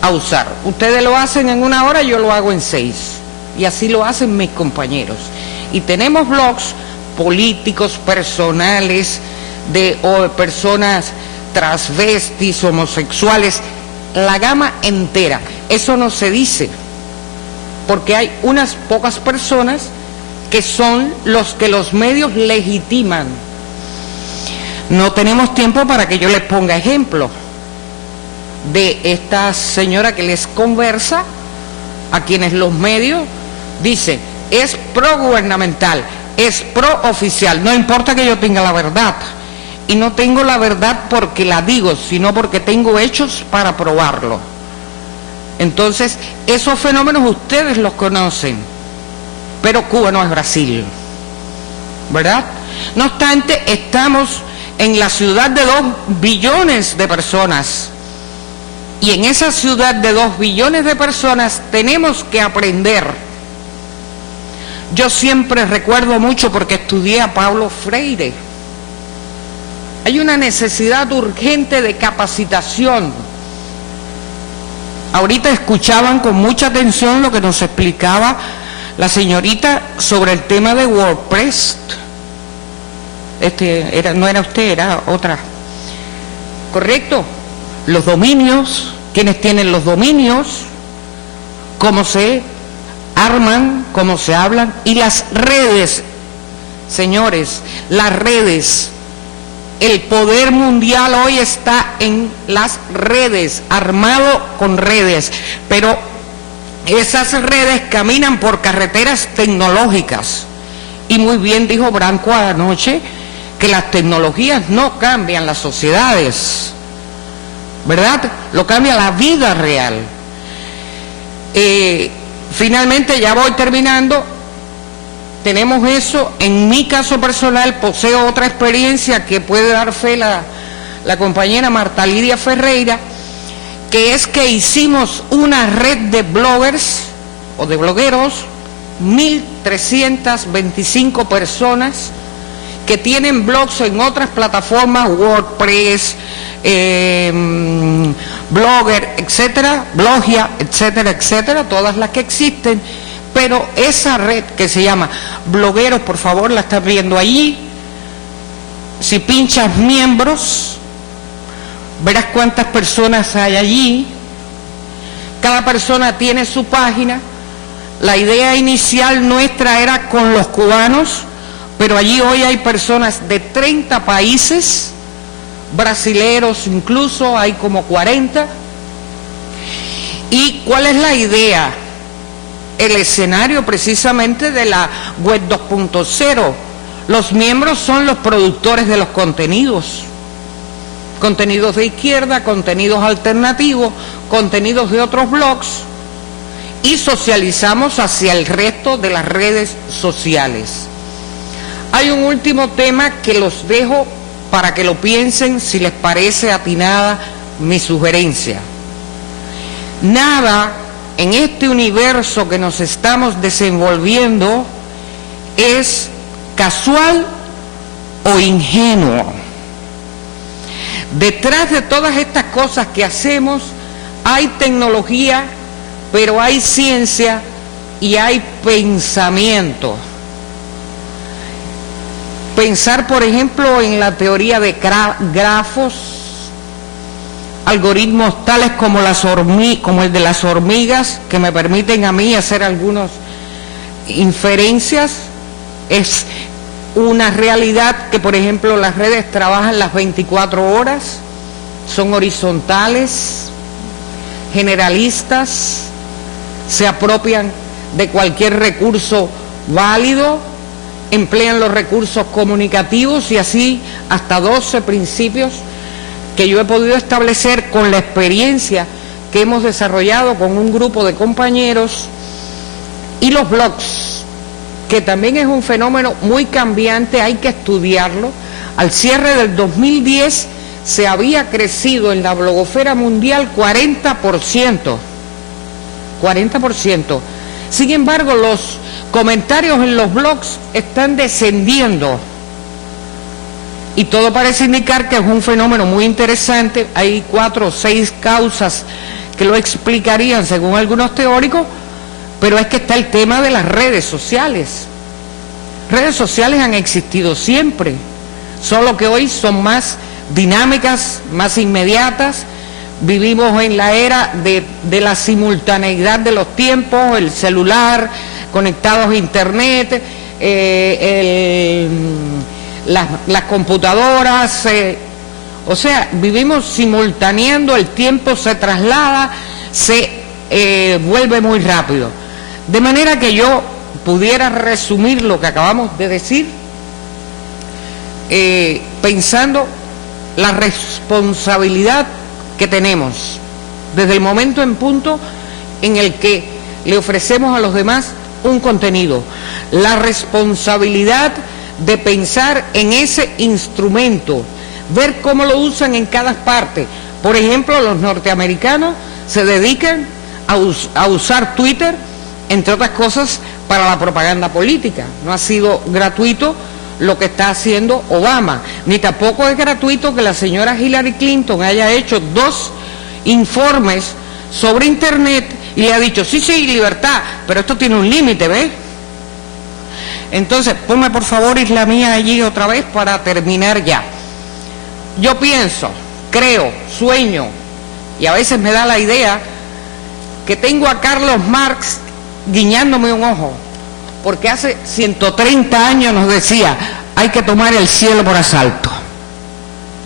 a usar. Ustedes lo hacen en 1 hora, yo lo hago en 6, y así lo hacen mis compañeros. Y tenemos blogs políticos, personales, de personas transvestis, homosexuales, la gama entera. Eso no se dice, porque hay unas pocas personas que son los que los medios legitiman. No tenemos tiempo para que yo les ponga ejemplo de esta señora que les conversa, a quienes los medios dicen es pro-gubernamental, es pro-oficial. No importa que yo tenga la verdad, y no tengo la verdad porque la digo, sino porque tengo hechos para probarlo. Entonces, esos fenómenos ustedes los conocen, pero Cuba no es Brasil, ¿verdad? No obstante, estamos en la ciudad de 2 billones de personas, y en esa ciudad de 2 billones de personas tenemos que aprender. Yo siempre recuerdo mucho, porque estudié a Paulo Freire, hay una necesidad urgente de capacitación. Ahorita escuchaban con mucha atención lo que nos explicaba la señorita sobre el tema de WordPress. No era usted, era otra. ¿Correcto? Los dominios, quiénes tienen los dominios, cómo se arman, cómo se hablan, y las redes, señores, las redes. El poder mundial hoy está en las redes, armado con redes, pero esas redes caminan por carreteras tecnológicas. Y muy bien dijo Branco anoche que las tecnologías no cambian las sociedades, ¿verdad? Lo cambia la vida real. Finalmente, ya voy terminando. Tenemos eso. En mi caso personal poseo otra experiencia que puede dar fe la compañera Marta Lidia Ferreira, que es que hicimos una red de bloggers o de blogueros, 1.325 personas que tienen blogs en otras plataformas, WordPress, Blogger, etcétera, Blogia, etcétera, etcétera, todas las que existen. Pero esa red que se llama Blogueros, por favor, la están viendo allí. Si pinchas miembros, verás cuántas personas hay allí. Cada persona tiene su página. La idea inicial nuestra era con los cubanos, pero allí hoy hay personas de 30 países, brasileros incluso, hay como 40. ¿Y cuál es la idea? El escenario precisamente de la web 2.0. Los miembros son los productores de los contenidos. Contenidos de izquierda, contenidos alternativos, contenidos de otros blogs, y socializamos hacia el resto de las redes sociales. Hay un último tema que los dejo para que lo piensen, si les parece atinada mi sugerencia. Nada en este universo que nos estamos desenvolviendo es casual o ingenuo. Detrás de todas estas cosas que hacemos hay tecnología, pero hay ciencia y hay pensamiento. Pensar, por ejemplo, en la teoría de grafos, algoritmos tales como el de las hormigas, que me permiten a mí hacer algunas inferencias. Es una realidad que, por ejemplo, las redes trabajan las 24 horas, son horizontales, generalistas, se apropian de cualquier recurso válido, emplean los recursos comunicativos y así hasta 12 principios que yo he podido establecer con la experiencia que hemos desarrollado con un grupo de compañeros, y los blogs, que también es un fenómeno muy cambiante, hay que estudiarlo. Al cierre del 2010 se había crecido en la blogosfera mundial 40%. Sin embargo, los comentarios en los blogs están descendiendo. Y todo parece indicar que es un fenómeno muy interesante. Hay 4 o 6 causas que lo explicarían según algunos teóricos, pero es que está el tema de las redes sociales. Redes sociales han existido siempre, solo que hoy son más dinámicas, más inmediatas. Vivimos en la era de la simultaneidad de los tiempos, el celular, conectados a internet, las computadoras, o sea, vivimos simultaneando, el tiempo se traslada, se vuelve muy rápido. De manera que yo pudiera resumir lo que acabamos de decir pensando la responsabilidad que tenemos desde el momento en punto en el que le ofrecemos a los demás un contenido, la responsabilidad de pensar en ese instrumento, ver cómo lo usan en cada parte. Por ejemplo, los norteamericanos se dedican a usar Twitter, entre otras cosas, para la propaganda política. No ha sido gratuito lo que está haciendo Obama, ni tampoco es gratuito que la señora Hillary Clinton haya hecho 2 informes sobre Internet y le ha dicho, sí, libertad, pero esto tiene un límite, ¿ves? Entonces, ponme por favor Isla Mía allí otra vez para terminar ya. Yo pienso, creo, sueño, y a veces me da la idea que tengo a Carlos Marx guiñándome un ojo, porque hace 130 años nos decía, hay que tomar el cielo por asalto.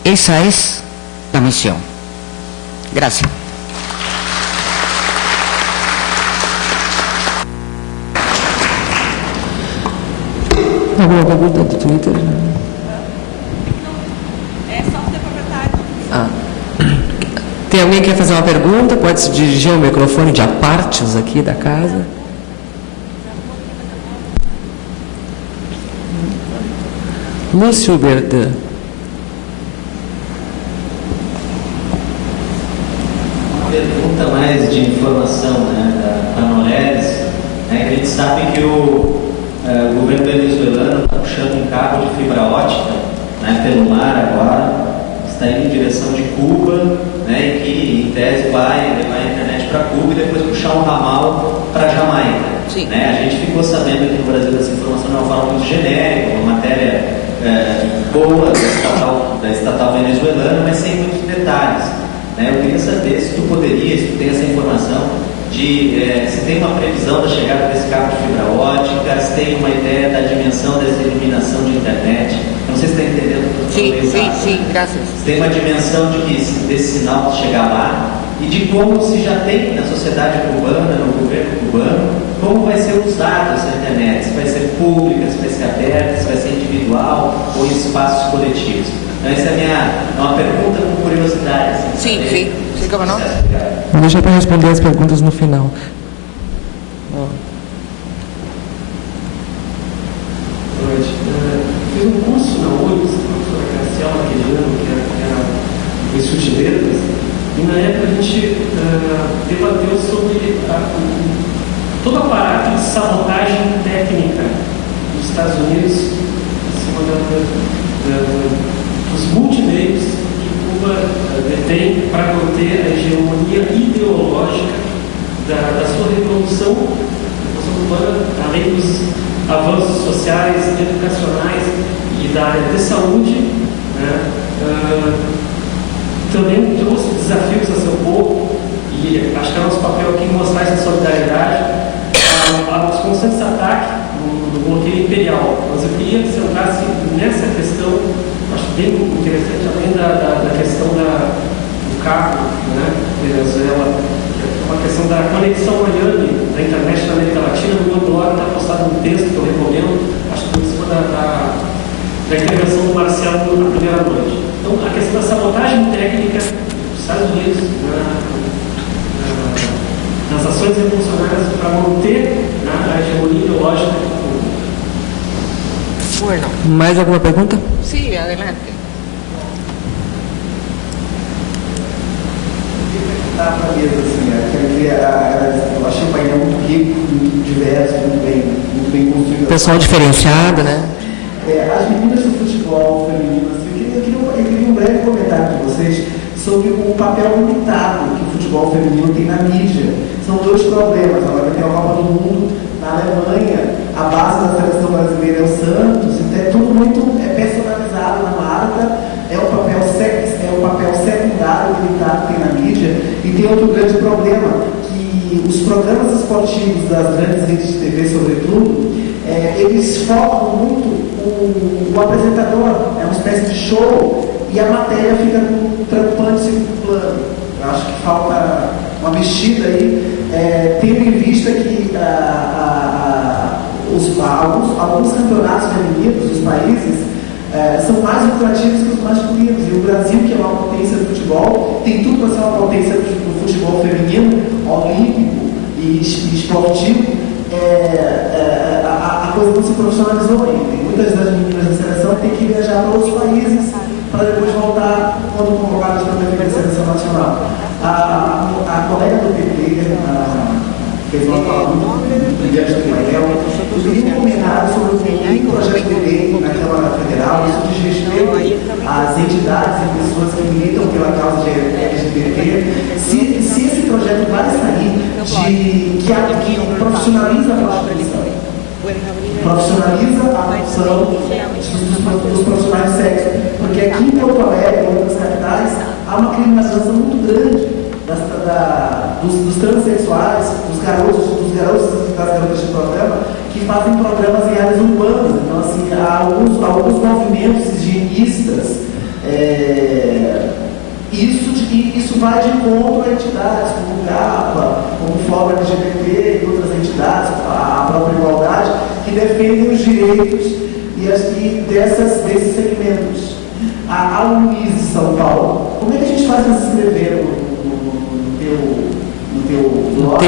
Esa es la misión. Gracias. Alguma pergunta do Twitter? É só ter proprietário. Tem alguém que quer fazer uma pergunta? Pode se dirigir ao microfone de apartes aqui da casa. Lúcio Berdan. Uma pergunta mais de informação, né, da Noredes, né, que a gente sabe que o governo venezuelano está puxando um cabo de fibra ótica, né, pelo mar agora, está indo em direção de Cuba, né, e que em tese vai levar a internet para Cuba e depois puxar um ramal para Jamaica. Né? A gente ficou sabendo aqui no Brasil dessa informação de uma forma muito genérica, uma matéria boa da estatal venezuelana, mas sem muitos detalhes. Né? Eu queria saber se tu tem essa informação se tem uma previsão da chegada desse cabo de fibra ótica, se tem uma ideia da dimensão dessa iluminação de internet. Eu não sei se está entendendo o que eu estou falando. Sim, graças. Se tem uma dimensão desse sinal chegar lá e de como se já tem na sociedade cubana, no governo cubano, como vai ser usada essa internet, se vai ser pública, se vai ser aberta, se vai ser individual ou em espaços coletivos. Então essa é uma pergunta com curiosidade. Assim, Sim, como não? Deixa para responder as perguntas no final. Boa noite. Fiz um curso na URGS, com a professora Graciela naquele ano, que era em Sutilezas, gente debateu sobre todo o aparato de sabotagem técnica dos Estados Unidos, em cima dos multimeios que Cuba detém para manter a hegemonia ideológica da sua revolução cubana, além dos avanços sociais, educacionais e da área de saúde, né? Também trouxe desafios a seu povo, e acho que é nosso papel aqui mostrar essa solidariedade aos constantes ataques do bloqueio imperial. Mas eu queria centrar-se nessa questão, acho bem interessante, além da questão do cabo, né, Venezuela, que é uma questão da conexão Miami, da internet da América Latina. No meu blog está postado um texto que eu recomendo, acho que em cima da intervenção do Marcelo na primeira noite. Então, a questão da sabotagem técnica dos Estados Unidos nas ações revolucionárias para manter a hegemonia ideológica do povo. Bueno, Mais alguma pergunta? sí, adelante. Para a mesa, assim, eu achei o painel muito rico, muito diverso, muito bem construído. Pessoal diferenciado, né? As meninas do futebol feminino, assim, eu queria um breve comentário de vocês sobre o papel limitado que o futebol feminino tem na mídia. São dois problemas. Agora tem a Copa do Mundo na Alemanha, a base da seleção brasileira é o Santos, então é tudo muito personalizado na marca, é o papel secundário limitado que tem na mídia. E tem outro grande problema, que os programas esportivos das grandes redes de TV, sobretudo, eles focam muito o apresentador, é uma espécie de show, e a matéria fica trampando em segundo plano. Eu acho que falta uma mexida aí, tendo em vista que alguns campeonatos femininos dos países são mais lucrativos que os masculinos. E o Brasil, que é uma potência do futebol, tem tudo para ser uma potência do futebol feminino, olímpico e esportivo. A coisa não se profissionalizou ainda. E muitas das meninas da seleção têm que viajar para outros países para depois voltar quando convocadas para defender a seleção nacional. A colega do PT fez uma fala muito brilhante do painel. Eu queria um comentário sobre o projeto de lei na Câmara Federal. Isso diz respeito às entidades e pessoas que militam pela causa de LGBT. Se esse projeto vai sair que profissionaliza a prostituição, profissionaliza a função dos profissionais de sexo, porque aqui em Porto Alegre e outras capitais há uma criminalização muito grande dos transexuais, dos garotos e das garotas de programa que fazem programas em áreas urbanas. Então, assim, há alguns movimentos higienistas. Isso vai de encontro a entidades como o GAPA, como o Fórum LGBT e outras entidades, a própria igualdade, que defendem os direitos desses segmentos. A Luiz de São Paulo, como é que a gente faz para se inscrever no teu blog?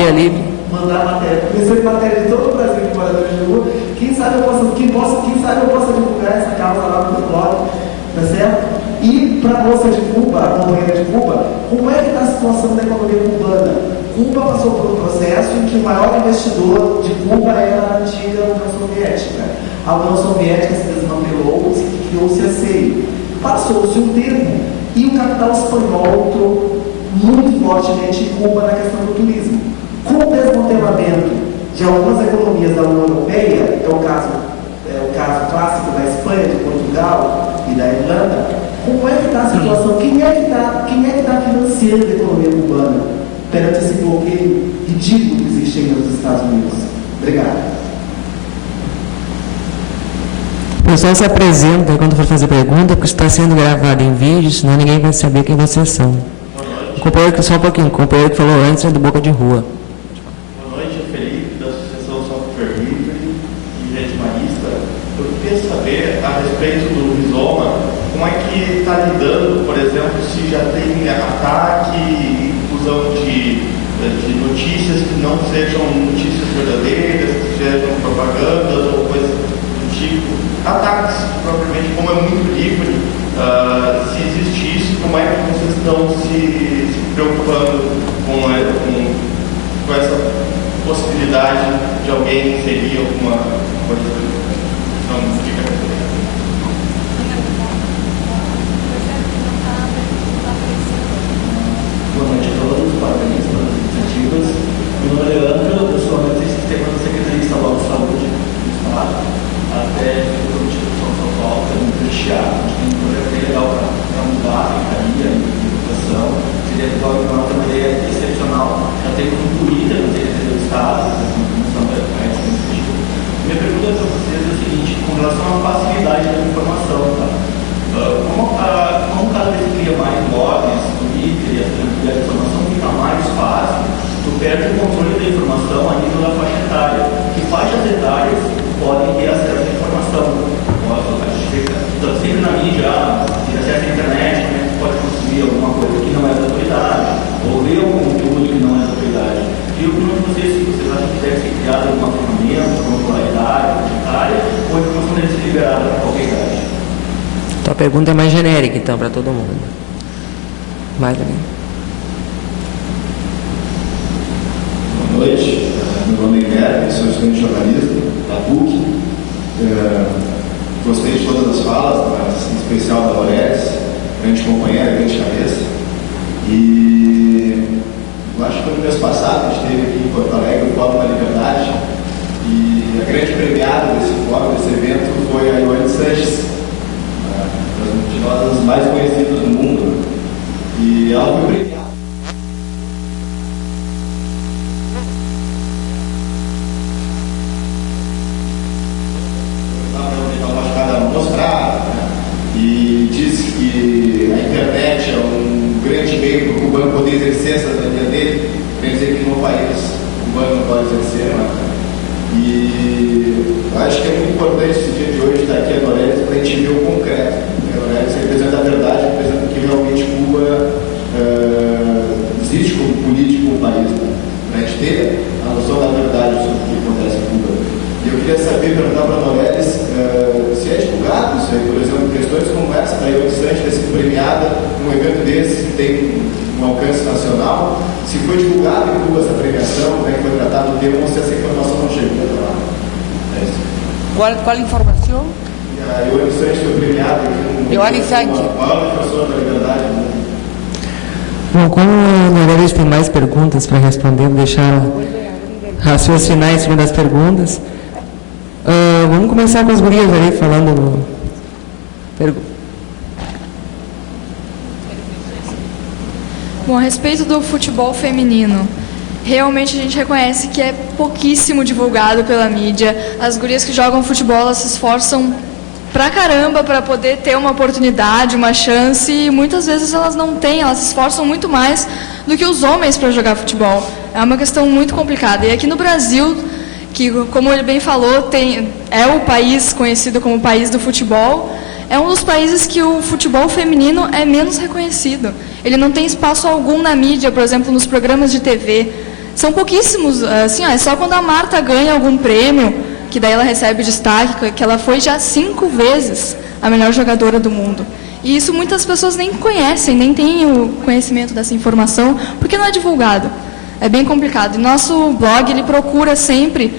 Mandar matéria. Comecei matéria de todo o Brasil de moradores de rua. Quem sabe eu possa divulgar essa causa lá no teu blog, tá certo? E para a moça de Cuba, a companheira de Cuba, como é que está a situação da economia cubana? Cuba passou por um processo em que o maior investidor de Cuba era a antiga União Soviética. A União Soviética se desmantelou e criou-se a CEI. Passou-se um tempo e o capital espanhol entrou muito fortemente em Cuba na questão do turismo. Com o desmantelamento de algumas economias da União Europeia, é o caso clássico da Espanha, de Portugal e da Irlanda. Como é que está a situação? Quem é que está financiando a economia cubana perante esse bloqueio ridículo que existe aí nos Estados Unidos? Obrigado. O pessoal se apresenta quando for fazer pergunta, porque está sendo gravado em vídeo, senão ninguém vai saber quem vocês são. O companheiro o companheiro que falou antes é do Boca de Rua. Boa noite, Felipe, da Associação Software Livre e Rede Marista. Eu queria saber a respeito do Rizoma, como é que está lidando, por exemplo, se já tem ataque, inclusão de notícias que não sejam notícias verdadeiras, que sejam propagandas ou coisas do tipo. Ataques, propriamente, como é muito livre, se existe isso, como é que vocês estão se preocupando com essa possibilidade de alguém inserir alguma coisa. Não fica. Boa noite a todos, parabéns pelas iniciativas. Meu nome é Leandro, eu sou analista de sistema da Secretaria Estadual de Saúde do Estado. Até o Comité de São Paulo, muito prestigiado, a gente tem um projeto bem legal para mudar a secretaria e a educação. Seria uma ideia excepcional, já tem concluída no Secretaria do Estado, minha pergunta para vocês é o seguinte, com relação à facilidade da informação, tá? Como cada vez cria mais blogs, Twitter, e a informação fica mais fácil, tu perde o controle da informação a nível da faixa etária. Que faixas etárias podem ter acesso à informação? A gente está sempre na mídia, se acesso à internet, né, pode consumir alguma coisa que não é da autoridade, ou ler algum conteúdo que não é da autoridade. E eu pergunto para vocês se vocês acham que deve ser criada alguma ferramenta, alguma polaridade, etária, ou a informação deve ser liberada para qualquer idade? Então a pergunta é mais genérica, então, para todo mundo. Mais alguém? Boa noite, meu nome é Guilherme, sou estudante de jornalismo da PUC. Gostei de todas as falas, mas em especial da Loreles, grande companheira, grande cabeça. E eu acho que no mês passado a gente teve aqui em Porto Alegre o Fórum da Liberdade, e a grande premiada desse fórum, desse evento, foi a Ioane Sanches, uma das mais conhecidas do mundo. E ela foi premiada. E disse que a internet é um grande meio para o cubano poder exercer essa cidadania dele. Quer dizer que no país o cubano não pode exercer, né? E eu acho que é muito importante esse dia de hoje estar aqui a Loreles para a gente ver o concreto. A Loreles representa a verdade, representa que realmente Cuba existe como político no país, né? Para a gente ter a noção da verdade sobre o que acontece em Cuba. E eu queria saber, perguntar para a Loreles, se é divulgado isso aí, por exemplo, questões como essa da Ioane Sanches ter sido premiada num evento desse que tem um alcance nacional, se foi divulgado em Cuba essa premiação, como é que foi tratado o tema, ou se essa informação não chegou até lá. É isso. ¿Cuál información? E a Ioane Sanches foi premiada como Ioane Sanches. a maior defensora da liberdade do mundo. Bom, como na verdade tem mais perguntas para responder, vou deixar raciocinar em cima das perguntas. Vamos começar com as gurias aí, falando no... Bom, a respeito do futebol feminino, realmente a gente reconhece que é pouquíssimo divulgado pela mídia. As gurias que jogam futebol, elas se esforçam pra caramba para poder ter uma oportunidade, uma chance, e muitas vezes elas não têm, elas se esforçam muito mais do que os homens para jogar futebol. É uma questão muito complicada. E aqui no Brasil, que, como ele bem falou, é o país conhecido como o país do futebol, é um dos países que o futebol feminino é menos reconhecido. Ele não tem espaço algum na mídia, por exemplo, nos programas de TV. São pouquíssimos, assim, é só quando a Marta ganha algum prêmio, que daí ela recebe destaque, que ela foi já 5 vezes a melhor jogadora do mundo. E isso muitas pessoas nem conhecem, nem têm o conhecimento dessa informação, porque não é divulgado. É bem complicado. E nosso blog, ele procura sempre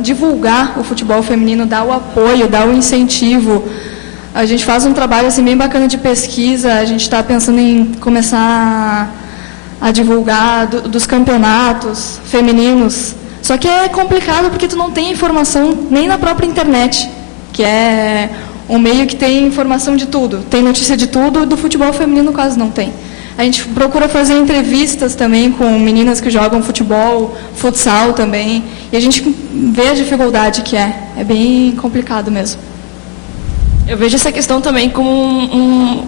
divulgar o futebol feminino, dar o apoio, dar o incentivo. A gente faz um trabalho assim, bem bacana de pesquisa, a gente está pensando em começar a divulgar dos campeonatos femininos. Só que é complicado porque tu não tem informação nem na própria internet, que é um meio que tem informação de tudo, tem notícia de tudo, do futebol feminino quase não tem. A gente procura fazer entrevistas também com meninas que jogam futebol, futsal também, e a gente vê a dificuldade que é bem complicado mesmo. Eu vejo essa questão também como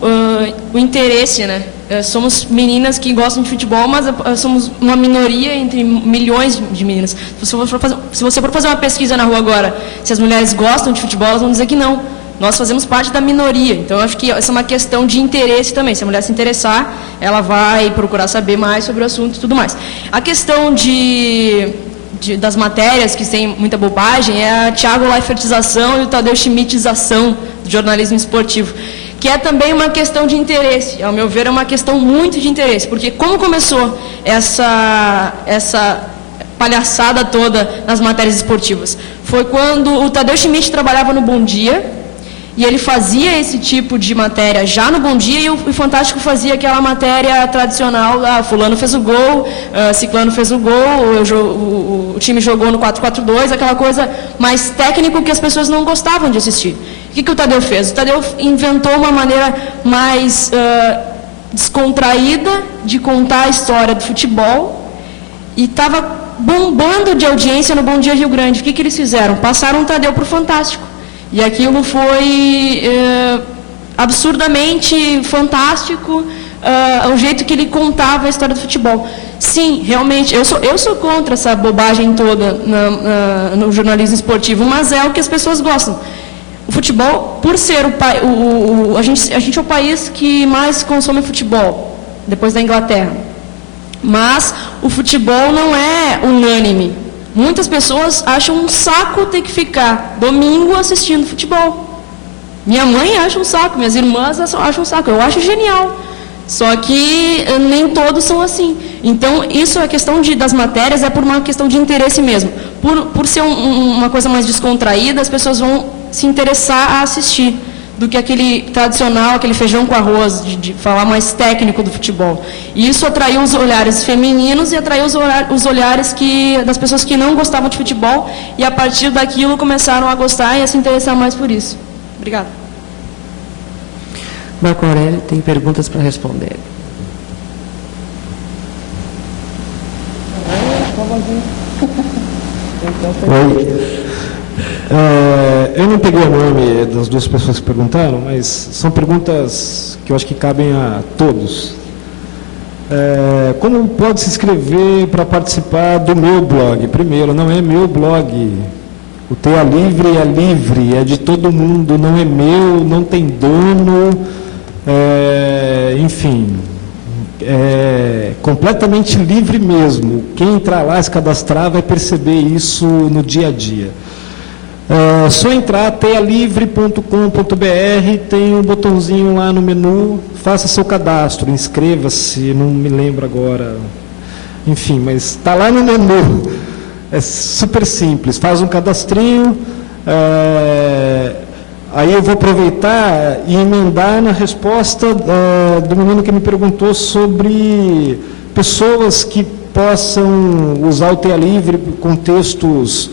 o interesse, né? Somos meninas que gostam de futebol, mas somos uma minoria entre milhões de meninas. Se você for fazer uma pesquisa na rua agora, se as mulheres gostam de futebol, elas vão dizer que não. Nós fazemos parte da minoria. Então, eu acho que essa é uma questão de interesse também. Se a mulher se interessar, ela vai procurar saber mais sobre o assunto e tudo mais. A questão das matérias, que tem muita bobagem, é a Thiago Leifertização e o Tadeu Schmittização do jornalismo esportivo. que é também uma questão de interesse. Ao meu ver, é uma questão muito de interesse, porque como começou essa palhaçada toda nas matérias esportivas? Foi quando o Tadeu Schmidt trabalhava no Bom Dia, e ele fazia esse tipo de matéria já no Bom Dia, e o Fantástico fazia aquela matéria tradicional, fulano fez o gol, ciclano fez o gol, o time jogou no 4-4-2, aquela coisa mais técnica que as pessoas não gostavam de assistir. O que o Tadeu fez? O Tadeu inventou uma maneira mais descontraída de contar a história do futebol, e estava bombando de audiência no Bom Dia Rio Grande. O que eles fizeram? Passaram o Tadeu para o Fantástico. E aquilo foi absurdamente fantástico, o jeito que ele contava a história do futebol. Sim, realmente, eu sou contra essa bobagem toda no jornalismo esportivo, mas é o que as pessoas gostam. O futebol, por ser a gente é o país que mais consome futebol, depois da Inglaterra. Mas o futebol não é unânime. Muitas pessoas acham um saco ter que ficar domingo assistindo futebol. Minha mãe acha um saco, minhas irmãs acham um saco. Eu acho genial. Só que nem todos são assim. Então, isso é a questão das matérias, é por uma questão de interesse mesmo. Por ser uma coisa mais descontraída, as pessoas vão se interessar a assistir, do que aquele tradicional, aquele feijão com arroz, de falar mais técnico do futebol. E isso atraiu os olhares femininos e atraiu os olhares das pessoas que não gostavam de futebol, e a partir daquilo começaram a gostar e a se interessar mais por isso. Obrigada. Marco Aurélio tem perguntas para responder. Oi. Eu não peguei o nome das duas pessoas que perguntaram, mas são perguntas que eu acho que cabem a todos. Como pode se inscrever para participar do meu blog? Primeiro, não é meu blog. O TEA Livre é de todo mundo, não é meu, não tem dono, enfim, é completamente livre mesmo. Quem entrar lá, se cadastrar, vai perceber isso no dia a dia. Só entrar, tealivre.com.br, tem um botãozinho lá no menu, faça seu cadastro, inscreva-se, não me lembro agora, enfim, mas está lá no menu, é super simples, faz um cadastrinho, aí eu vou aproveitar e emendar na resposta do menino que me perguntou sobre pessoas que possam usar o TEA Livre com textos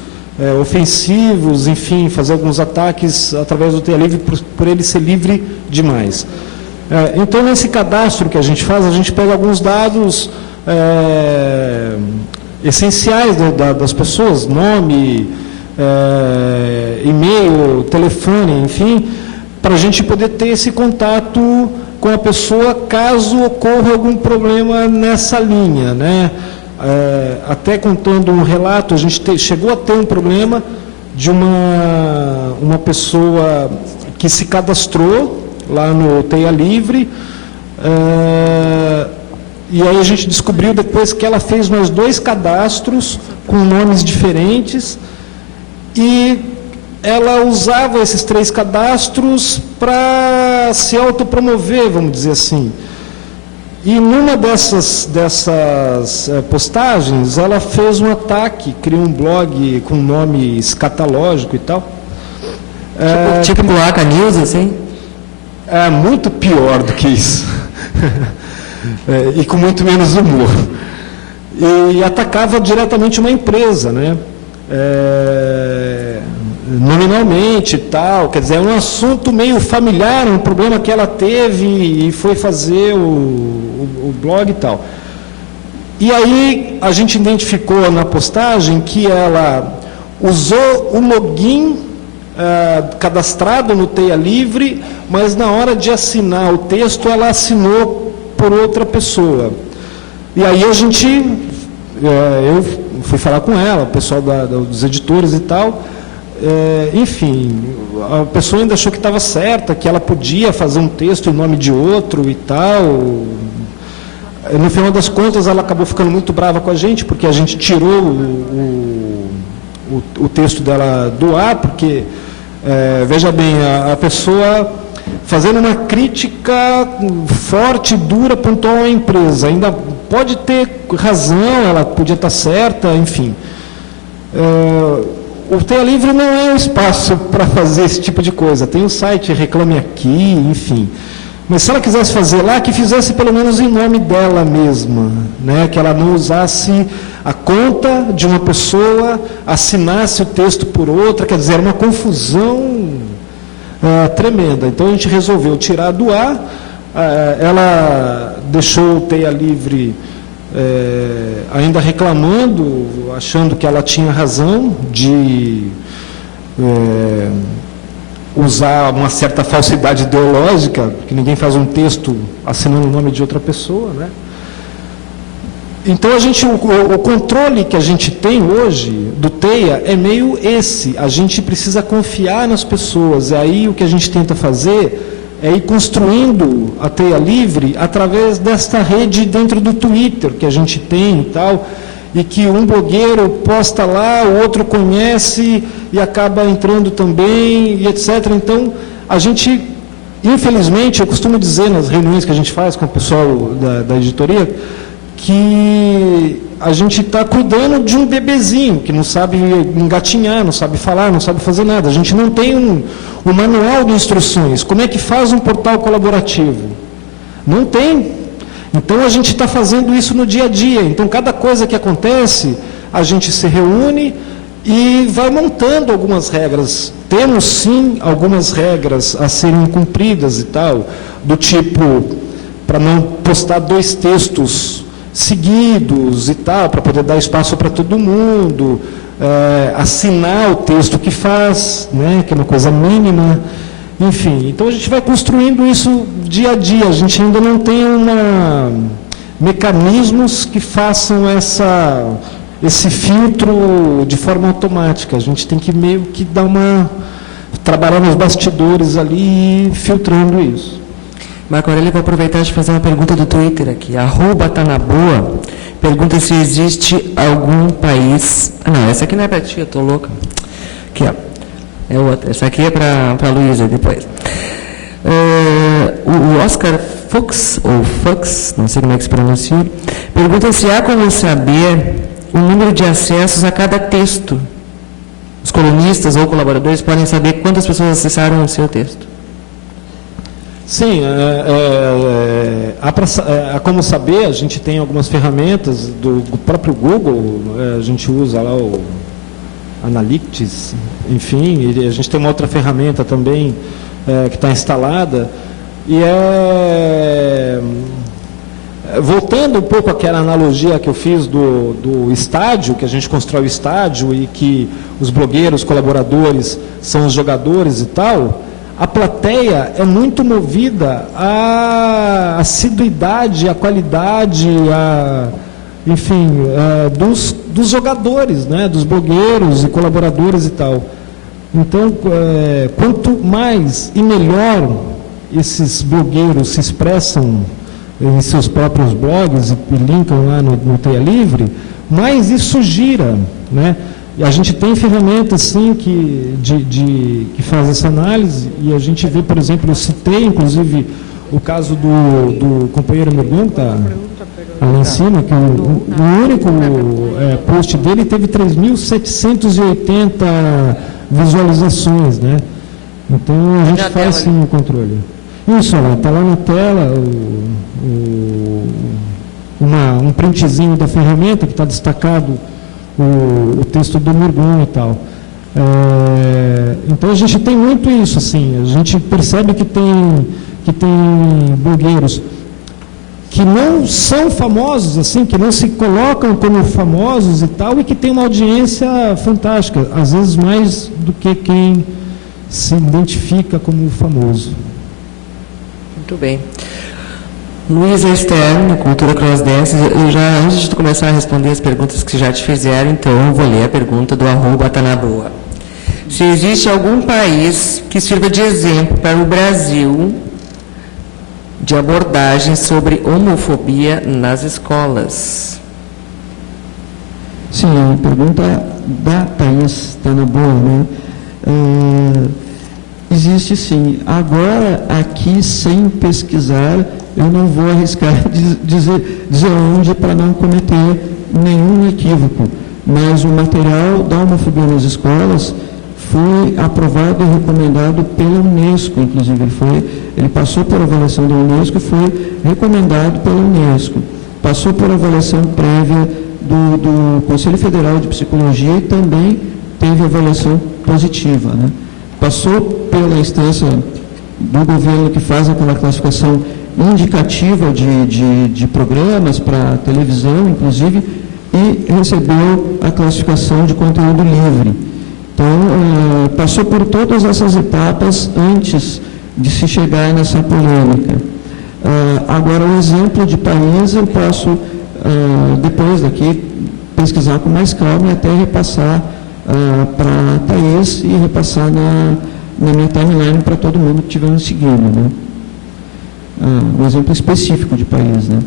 ofensivos, enfim, fazer alguns ataques através do TEA Livre por ele ser livre demais. Então, nesse cadastro que a gente faz, a gente pega alguns dados essenciais das pessoas, nome, e-mail, telefone, enfim, para a gente poder ter esse contato com a pessoa caso ocorra algum problema nessa linha, né? Até contando um relato, a gente chegou a ter um problema de uma pessoa que se cadastrou lá no TEA Livre, e aí a gente descobriu depois que ela fez mais 2 cadastros com nomes diferentes, e ela usava esses 3 cadastros para se autopromover, vamos dizer assim. E numa dessas postagens, ela fez um ataque, criou um blog com nome escatológico e tal. Tipo Boaca News, assim? É muito pior do que isso. E com muito menos humor. E atacava diretamente uma empresa, né? Nominalmente e tal, quer dizer, é um assunto meio familiar, um problema que ela teve e foi fazer o blog e tal. E aí a gente identificou na postagem que ela usou o login cadastrado no TEA Livre, mas na hora de assinar o texto ela assinou por outra pessoa. E aí a gente, eu fui falar com ela, o pessoal dos editores e tal. Enfim, a pessoa ainda achou que estava certa, que ela podia fazer um texto em nome de outro e tal. No final das contas, ela acabou ficando muito brava com a gente, porque a gente tirou o texto dela do ar, porque, veja bem, a pessoa fazendo uma crítica forte, dura, pontual à empresa. Ainda pode ter razão, ela podia estar certa, enfim. O TEA Livre não é um espaço para fazer esse tipo de coisa. Tem o site Reclame Aqui, enfim. Mas se ela quisesse fazer lá, que fizesse pelo menos em nome dela mesma, né? Que ela não usasse a conta de uma pessoa, assinasse o texto por outra, quer dizer, era uma confusão tremenda. Então a gente resolveu tirar do ar, ela deixou o TEA Livre ainda reclamando, achando que ela tinha razão de usar uma certa falsidade ideológica, que ninguém faz um texto assinando o nome de outra pessoa, né? Então o controle que a gente tem hoje do TEA é meio esse, a gente precisa confiar nas pessoas, e aí o que a gente tenta fazer é ir construindo a TEA Livre através desta rede dentro do Twitter que a gente tem e tal, e que um blogueiro posta lá, o outro conhece e acaba entrando também, e etc. Então, a gente, infelizmente, eu costumo dizer nas reuniões que a gente faz com o pessoal da editoria, que a gente está cuidando de um bebezinho que não sabe engatinhar, não sabe falar, não sabe fazer nada. A gente não tem um manual de instruções. Como é que faz um portal colaborativo? Não tem. Então, a gente está fazendo isso no dia a dia. Então, cada coisa que acontece, a gente se reúne e vai montando algumas regras. Temos, sim, algumas regras a serem cumpridas e tal, do tipo, para não postar 2 textos seguidos e tal, para poder dar espaço para todo mundo, assinar o texto que faz, né, que é uma coisa mínima, enfim. Então a gente vai construindo isso dia a dia, a gente ainda não tem mecanismos que façam esse filtro de forma automática, a gente tem que meio que trabalhar nos bastidores ali, filtrando isso. Marco Aurélio, vou aproveitar de fazer uma pergunta do Twitter aqui. @Tanaboa pergunta se existe algum país... não, essa aqui não é para ti, eu estou louca. Aqui, ó. É outra. Essa aqui é para a Luísa depois. O Oscar Fuchs, ou Fux, não sei como é que se pronuncia, pergunta se há como saber o número de acessos a cada texto. Os colunistas ou colaboradores podem saber quantas pessoas acessaram o seu texto. Sim, há como saber, a gente tem algumas ferramentas do próprio Google, a gente usa lá o Analytics, enfim, e a gente tem uma outra ferramenta também que está instalada, e voltando um pouco àquela analogia que eu fiz do estádio, que a gente constrói o estádio e que os blogueiros, colaboradores são os jogadores e tal, a plateia é muito movida à assiduidade, à qualidade, enfim, dos jogadores, né, dos blogueiros e colaboradores e tal. Então, quanto mais e melhor esses blogueiros se expressam em seus próprios blogs e linkam lá no TEA Livre, mais isso gira, né? E a gente tem ferramentas, sim, que faz essa análise, e a gente vê, por exemplo, eu citei, inclusive, o caso do companheiro Mergão, que está ali em cima, que o único post dele teve 3.780 visualizações, né? Então, a gente faz, sim, o controle. Isso, está lá na tela, um printzinho da ferramenta que está destacado o texto do Mergão e tal. Então a gente tem muito isso, assim, a gente percebe que tem blogueiros que não são famosos, assim, que não se colocam como famosos e tal, e que tem uma audiência fantástica, às vezes mais do que quem se identifica como famoso. Muito bem. Luísa Stern, Cultura Cross Dance, antes de tu começar a responder as perguntas que já te fizeram, então eu vou ler a pergunta do @Tanaboa. Se existe algum país que sirva de exemplo para o Brasil de abordagem sobre homofobia nas escolas? Sim, a pergunta da Thaís Tanaboa, né? Existe sim. Agora, aqui, sem pesquisar, eu não vou arriscar dizer onde para não cometer nenhum equívoco. Mas o material da homofobia nas escolas foi aprovado e recomendado pela Unesco, inclusive. Ele passou por avaliação da Unesco e foi recomendado pela Unesco. Passou por avaliação prévia do Conselho Federal de Psicologia e também teve avaliação positiva, né? Passou pela instância do governo que faz aquela classificação indicativa de programas para televisão, inclusive, e recebeu a classificação de conteúdo livre. Então, passou por todas essas etapas antes de se chegar nessa polêmica. Agora, o exemplo de país eu posso, depois daqui, pesquisar com mais calma e até repassar para a Thaís e repassar na minha timeline para todo mundo que estiver me seguindo, né? Um exemplo específico de país, né?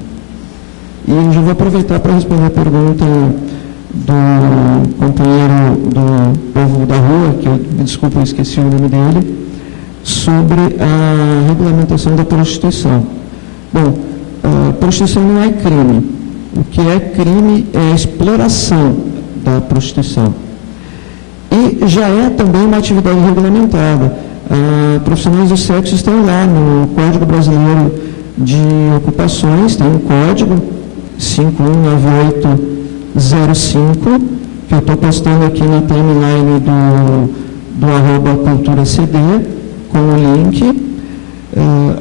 E eu já vou aproveitar para responder a pergunta do companheiro do Povo da Rua, que me desculpa, eu esqueci o nome dele, sobre a regulamentação da prostituição. Bom, a prostituição não é crime. O que é crime é a exploração da prostituição. E já é também uma atividade regulamentada. Profissionais do sexo estão lá no Código Brasileiro de Ocupações, tem um código 519805, que eu estou postando aqui na timeline do @culturacd, com o link.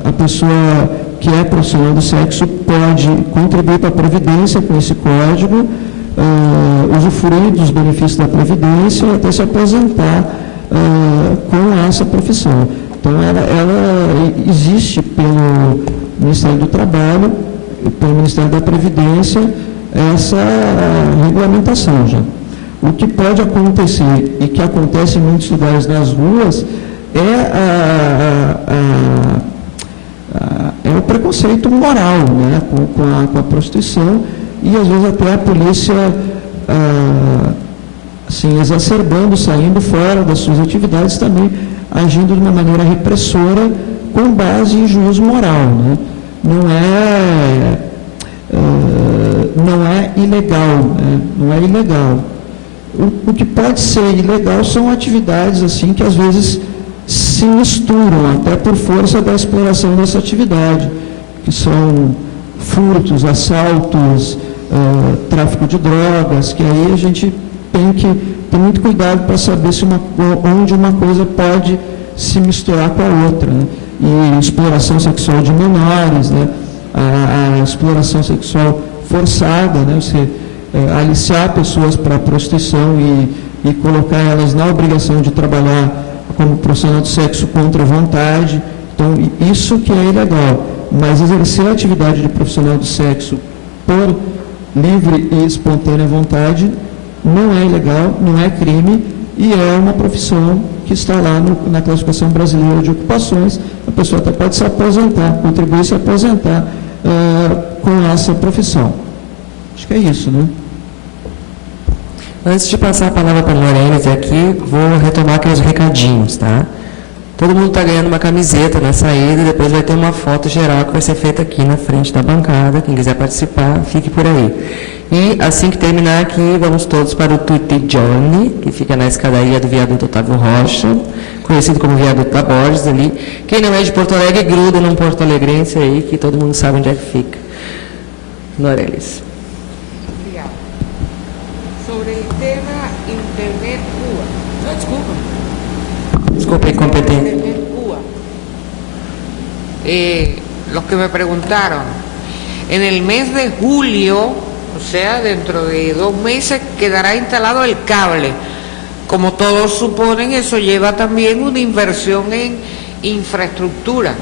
A pessoa que é profissional do sexo pode contribuir para a Previdência com esse código, usufruir dos benefícios da Previdência e até se aposentar com essa profissão. Então, ela existe pelo Ministério do Trabalho, pelo Ministério da Previdência, essa regulamentação já. O que pode acontecer, e que acontece em muitos lugares nas ruas, é o preconceito moral, né, com a prostituição, e às vezes até a polícia assim, exacerbando, saindo fora das suas atividades, também agindo de uma maneira repressora com base em juízo moral, né? Não é ilegal, né? Não é ilegal. O que pode ser ilegal são atividades assim que às vezes se misturam até por força da exploração dessa atividade, que são furtos, assaltos, tráfico de drogas, que aí a gente tem que ter muito cuidado para saber onde uma coisa pode se misturar com a outra, né? E exploração sexual de menores, né? A exploração sexual forçada, né? Você aliciar pessoas para a prostituição e colocar elas na obrigação de trabalhar como profissional de sexo contra a vontade. Então, isso que é ilegal. Mas exercer a atividade de profissional de sexo por livre e espontânea vontade não é ilegal, não é crime e é uma profissão que está lá na classificação brasileira de ocupações. A pessoa até pode se aposentar, contribuir e se aposentar com essa profissão. Acho que é isso, né? Antes de passar a palavra para a Lorenz aqui, vou retomar aqueles recadinhos, tá? Todo mundo está ganhando uma camiseta na saída e depois vai ter uma foto geral que vai ser feita aqui na frente da bancada. Quem quiser participar, fique por aí. E assim que terminar aqui, vamos todos para o Tutti Giorni, que fica na escadaria do viaduto Otávio Rocha, conhecido como viaduto da Borges ali. Quem não é de Porto Alegre, gruda num Porto Alegrense aí, que todo mundo sabe onde é que fica. Norelis. Obrigada. Sobre el tema Internet Cuba. Desculpa, incompetente. Internet Cuba. Los que me preguntaron, en el mes de julio, o sea, dentro de 2 meses, quedará instalado el cable. Como todos suponen, eso lleva también una inversión en infraestructura.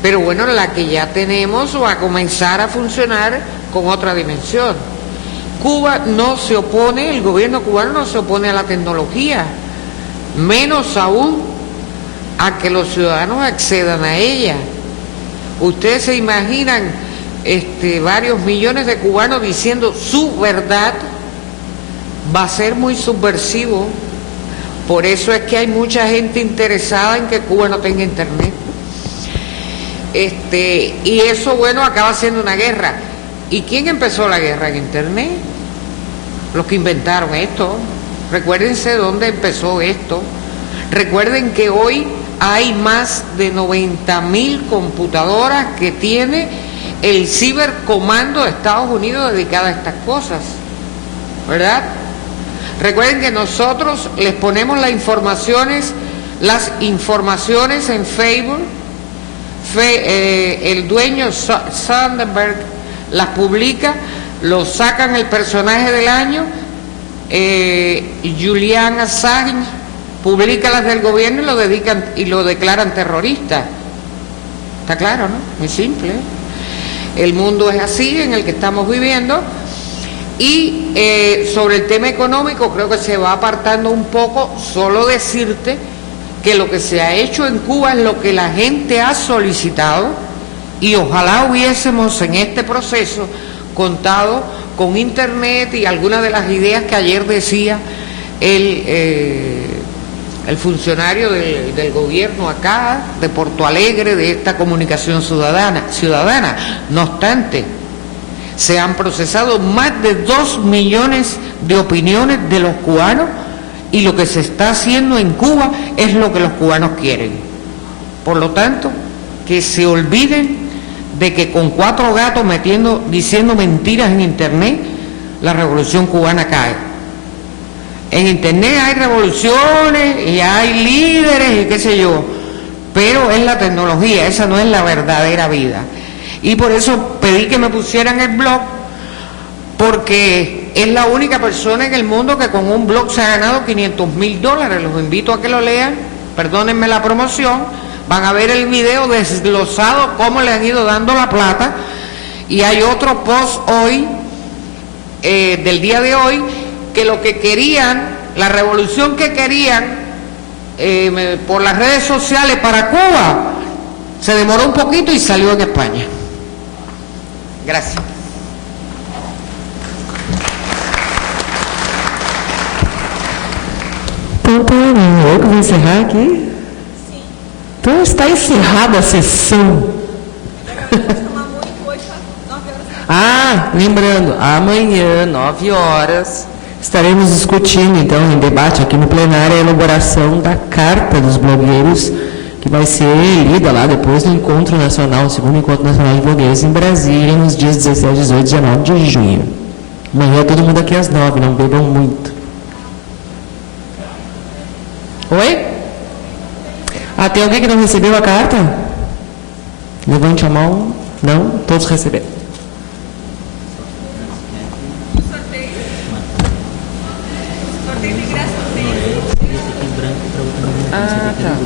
Pero bueno, la que ya tenemos va a comenzar a funcionar con otra dimensión. Cuba no se opone, el gobierno cubano no se opone a la tecnología, menos aún a que los ciudadanos accedan a ella. Ustedes se imaginan varios millones de cubanos diciendo su verdad. Va a ser muy subversivo, Por eso es que hay mucha gente interesada en que Cuba no tenga internet. Y eso, bueno, acaba siendo una guerra. ¿Y quién empezó la guerra en internet? Los que inventaron esto. Recuérdense dónde empezó esto. Recuerden que hoy hay más de 90.000 computadoras que tiene el cibercomando de Estados Unidos dedicado a estas cosas, ¿verdad? Recuerden que nosotros les ponemos las informaciones en Facebook. El dueño Sandberg las publica, lo sacan el personaje del año. Julian Assange publica las del gobierno y lo declaran terrorista. Está claro, ¿no? Muy simple. El mundo es así en el que estamos viviendo. Y sobre el tema económico creo que se va apartando un poco. Solo decirte que lo que se ha hecho en Cuba es lo que la gente ha solicitado, y ojalá hubiésemos en este proceso contado con internet y algunas de las ideas que ayer decía el funcionario del gobierno acá, de Porto Alegre, de esta comunicación ciudadana. No obstante, se han procesado más de 2 millones de opiniones de los cubanos, y lo que se está haciendo en Cuba es lo que los cubanos quieren. Por lo tanto, que se olviden de que con 4 gatos diciendo mentiras en internet, la revolución cubana cae. En internet hay revoluciones y hay líderes y qué sé yo, pero es la tecnología, esa no es la verdadera vida. Y por eso pedí que me pusieran el blog, porque es la única persona en el mundo que con un blog se ha ganado $500,000. Los invito a que lo lean, perdónenme la promoción, van a ver el video desglosado cómo le han ido dando la plata. Y hay otro post hoy, del día de hoy, que lo que querían, la revolución que querían por las redes sociales para Cuba, se demoró un poquito y salió en España. Gracias. Eu que vou encerrar aqui? Sim. Então está encerrada a sessão. Lembrando, amanhã, 9 horas, estaremos discutindo, então, em debate aqui no plenário, a elaboração da Carta dos Blogueiros, que vai ser lida lá depois do Encontro Nacional, o segundo Encontro Nacional de Blogueiros em Brasília, nos dias 17, 18 e 19 de junho. Amanhã todo mundo aqui às 9, não bebam muito. Oi? Tem alguém que não recebeu a carta? Levante a mão. Não? Todos receberam. Sorteio de ingresso também. Tá.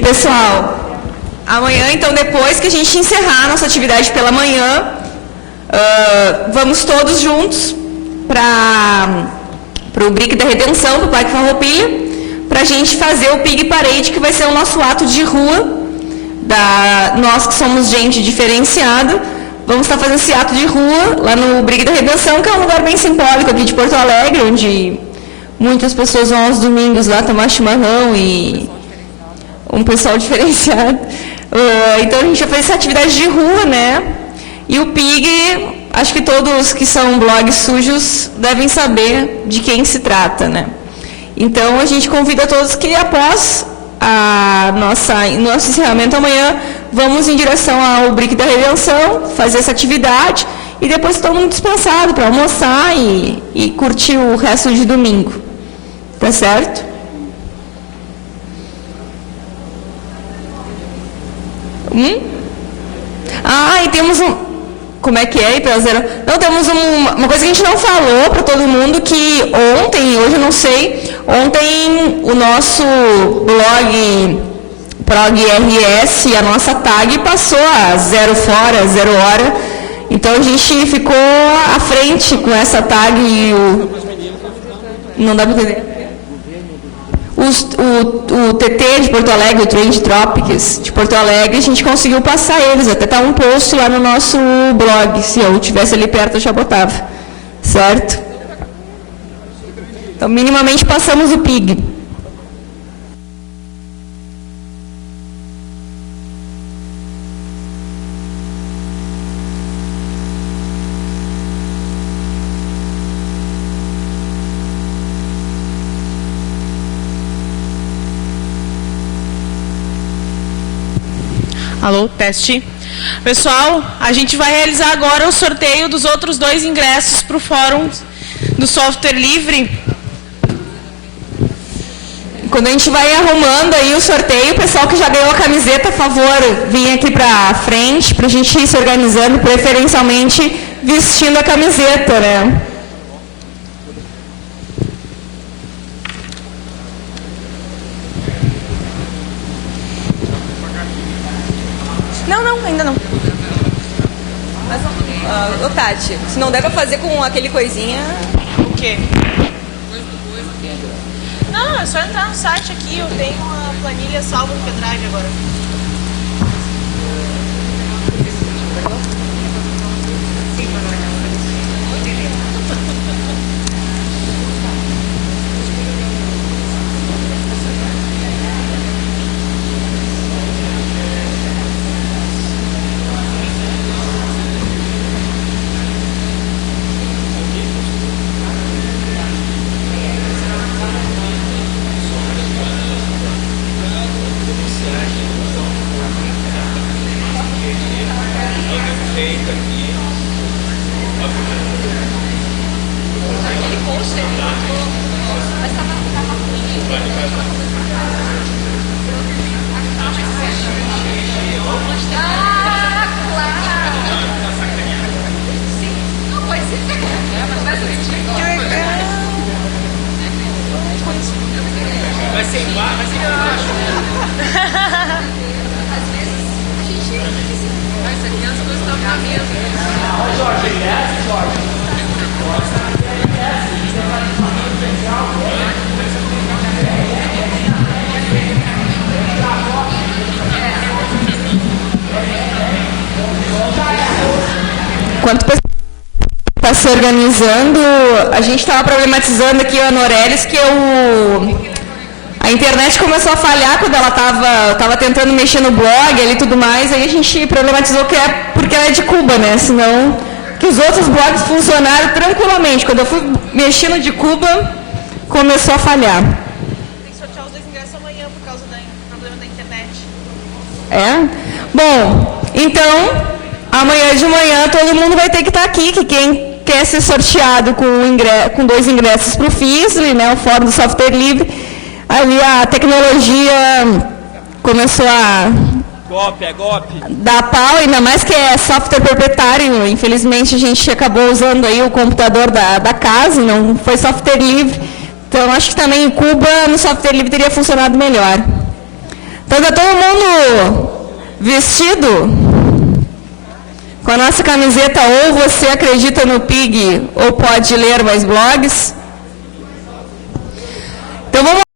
Pessoal, amanhã, então, depois que a gente encerrar a nossa atividade pela manhã, vamos todos juntos para o Brick da Redenção, para o Parque Farroupilha, para a gente fazer o Pig Parade, que vai ser o nosso ato de rua, nós que somos gente diferenciada, vamos estar fazendo esse ato de rua lá no Brick da Redenção, que é um lugar bem simbólico aqui de Porto Alegre, onde muitas pessoas vão aos domingos lá tomar chimarrão e um pessoal diferenciado. Então a gente vai fazer essa atividade de rua, né? E o Pig, acho que todos que são blogs sujos devem saber de quem se trata, né? Então a gente convida todos que após nosso encerramento amanhã, vamos em direção ao Brick da Redenção, fazer essa atividade e depois todo mundo dispensado para almoçar e curtir o resto de domingo. Tá certo? E temos como é que é, Prazer? Não, temos uma coisa que a gente não falou para todo mundo, que ontem, hoje eu não sei, ontem o nosso blog ProgRS, a nossa tag passou a 0 hora, Então a gente ficou à frente com essa tag e o... Não dá para entender? O TT de Porto Alegre, o Trend Tropics de Porto Alegre, a gente conseguiu passar eles. Até está um post lá no nosso blog. Se eu estivesse ali perto, eu já botava. Certo? Então, minimamente passamos o PIG. Alô, teste. Pessoal, a gente vai realizar agora o sorteio dos outros 2 ingressos para o Fórum do Software Livre. Quando a gente vai arrumando aí o sorteio, o pessoal que já ganhou a camiseta, a favor, vem aqui para frente, para a gente ir se organizando, preferencialmente vestindo a camiseta, né? Não, ainda não. Mas, ô Tati, se não der pra fazer com aquele coisinha... O quê? Não, é só entrar no site aqui, eu tenho uma planilha salva no pendrive agora. Vai ser embaixo. Às vezes a gente... Mas aqui as coisas estão na mesa. Jorge, Jorge. Enquanto o pessoal está se organizando, a gente estava problematizando aqui a Norelis, que a internet começou a falhar quando ela estava tentando mexer no blog ali e tudo mais, aí a gente problematizou que é porque ela é de Cuba, né? Senão, que os outros blogs funcionaram tranquilamente. Quando eu fui mexendo de Cuba, começou a falhar. Tem que sortear os 2 ingressos amanhã por causa do problema da internet. É? Bom, então, amanhã de manhã todo mundo vai ter que estar aqui, que quem quer ser sorteado com 2 ingressos para o FISLE, né, o Fórum do Software Livre, ali a tecnologia começou a dar pau, ainda mais que é software proprietário. Infelizmente a gente acabou usando aí o computador da casa, não foi software livre. Então acho que também em Cuba no software livre teria funcionado melhor. Então está todo mundo vestido com a nossa camiseta, ou você acredita no PIG, ou pode ler mais blogs. Então vamos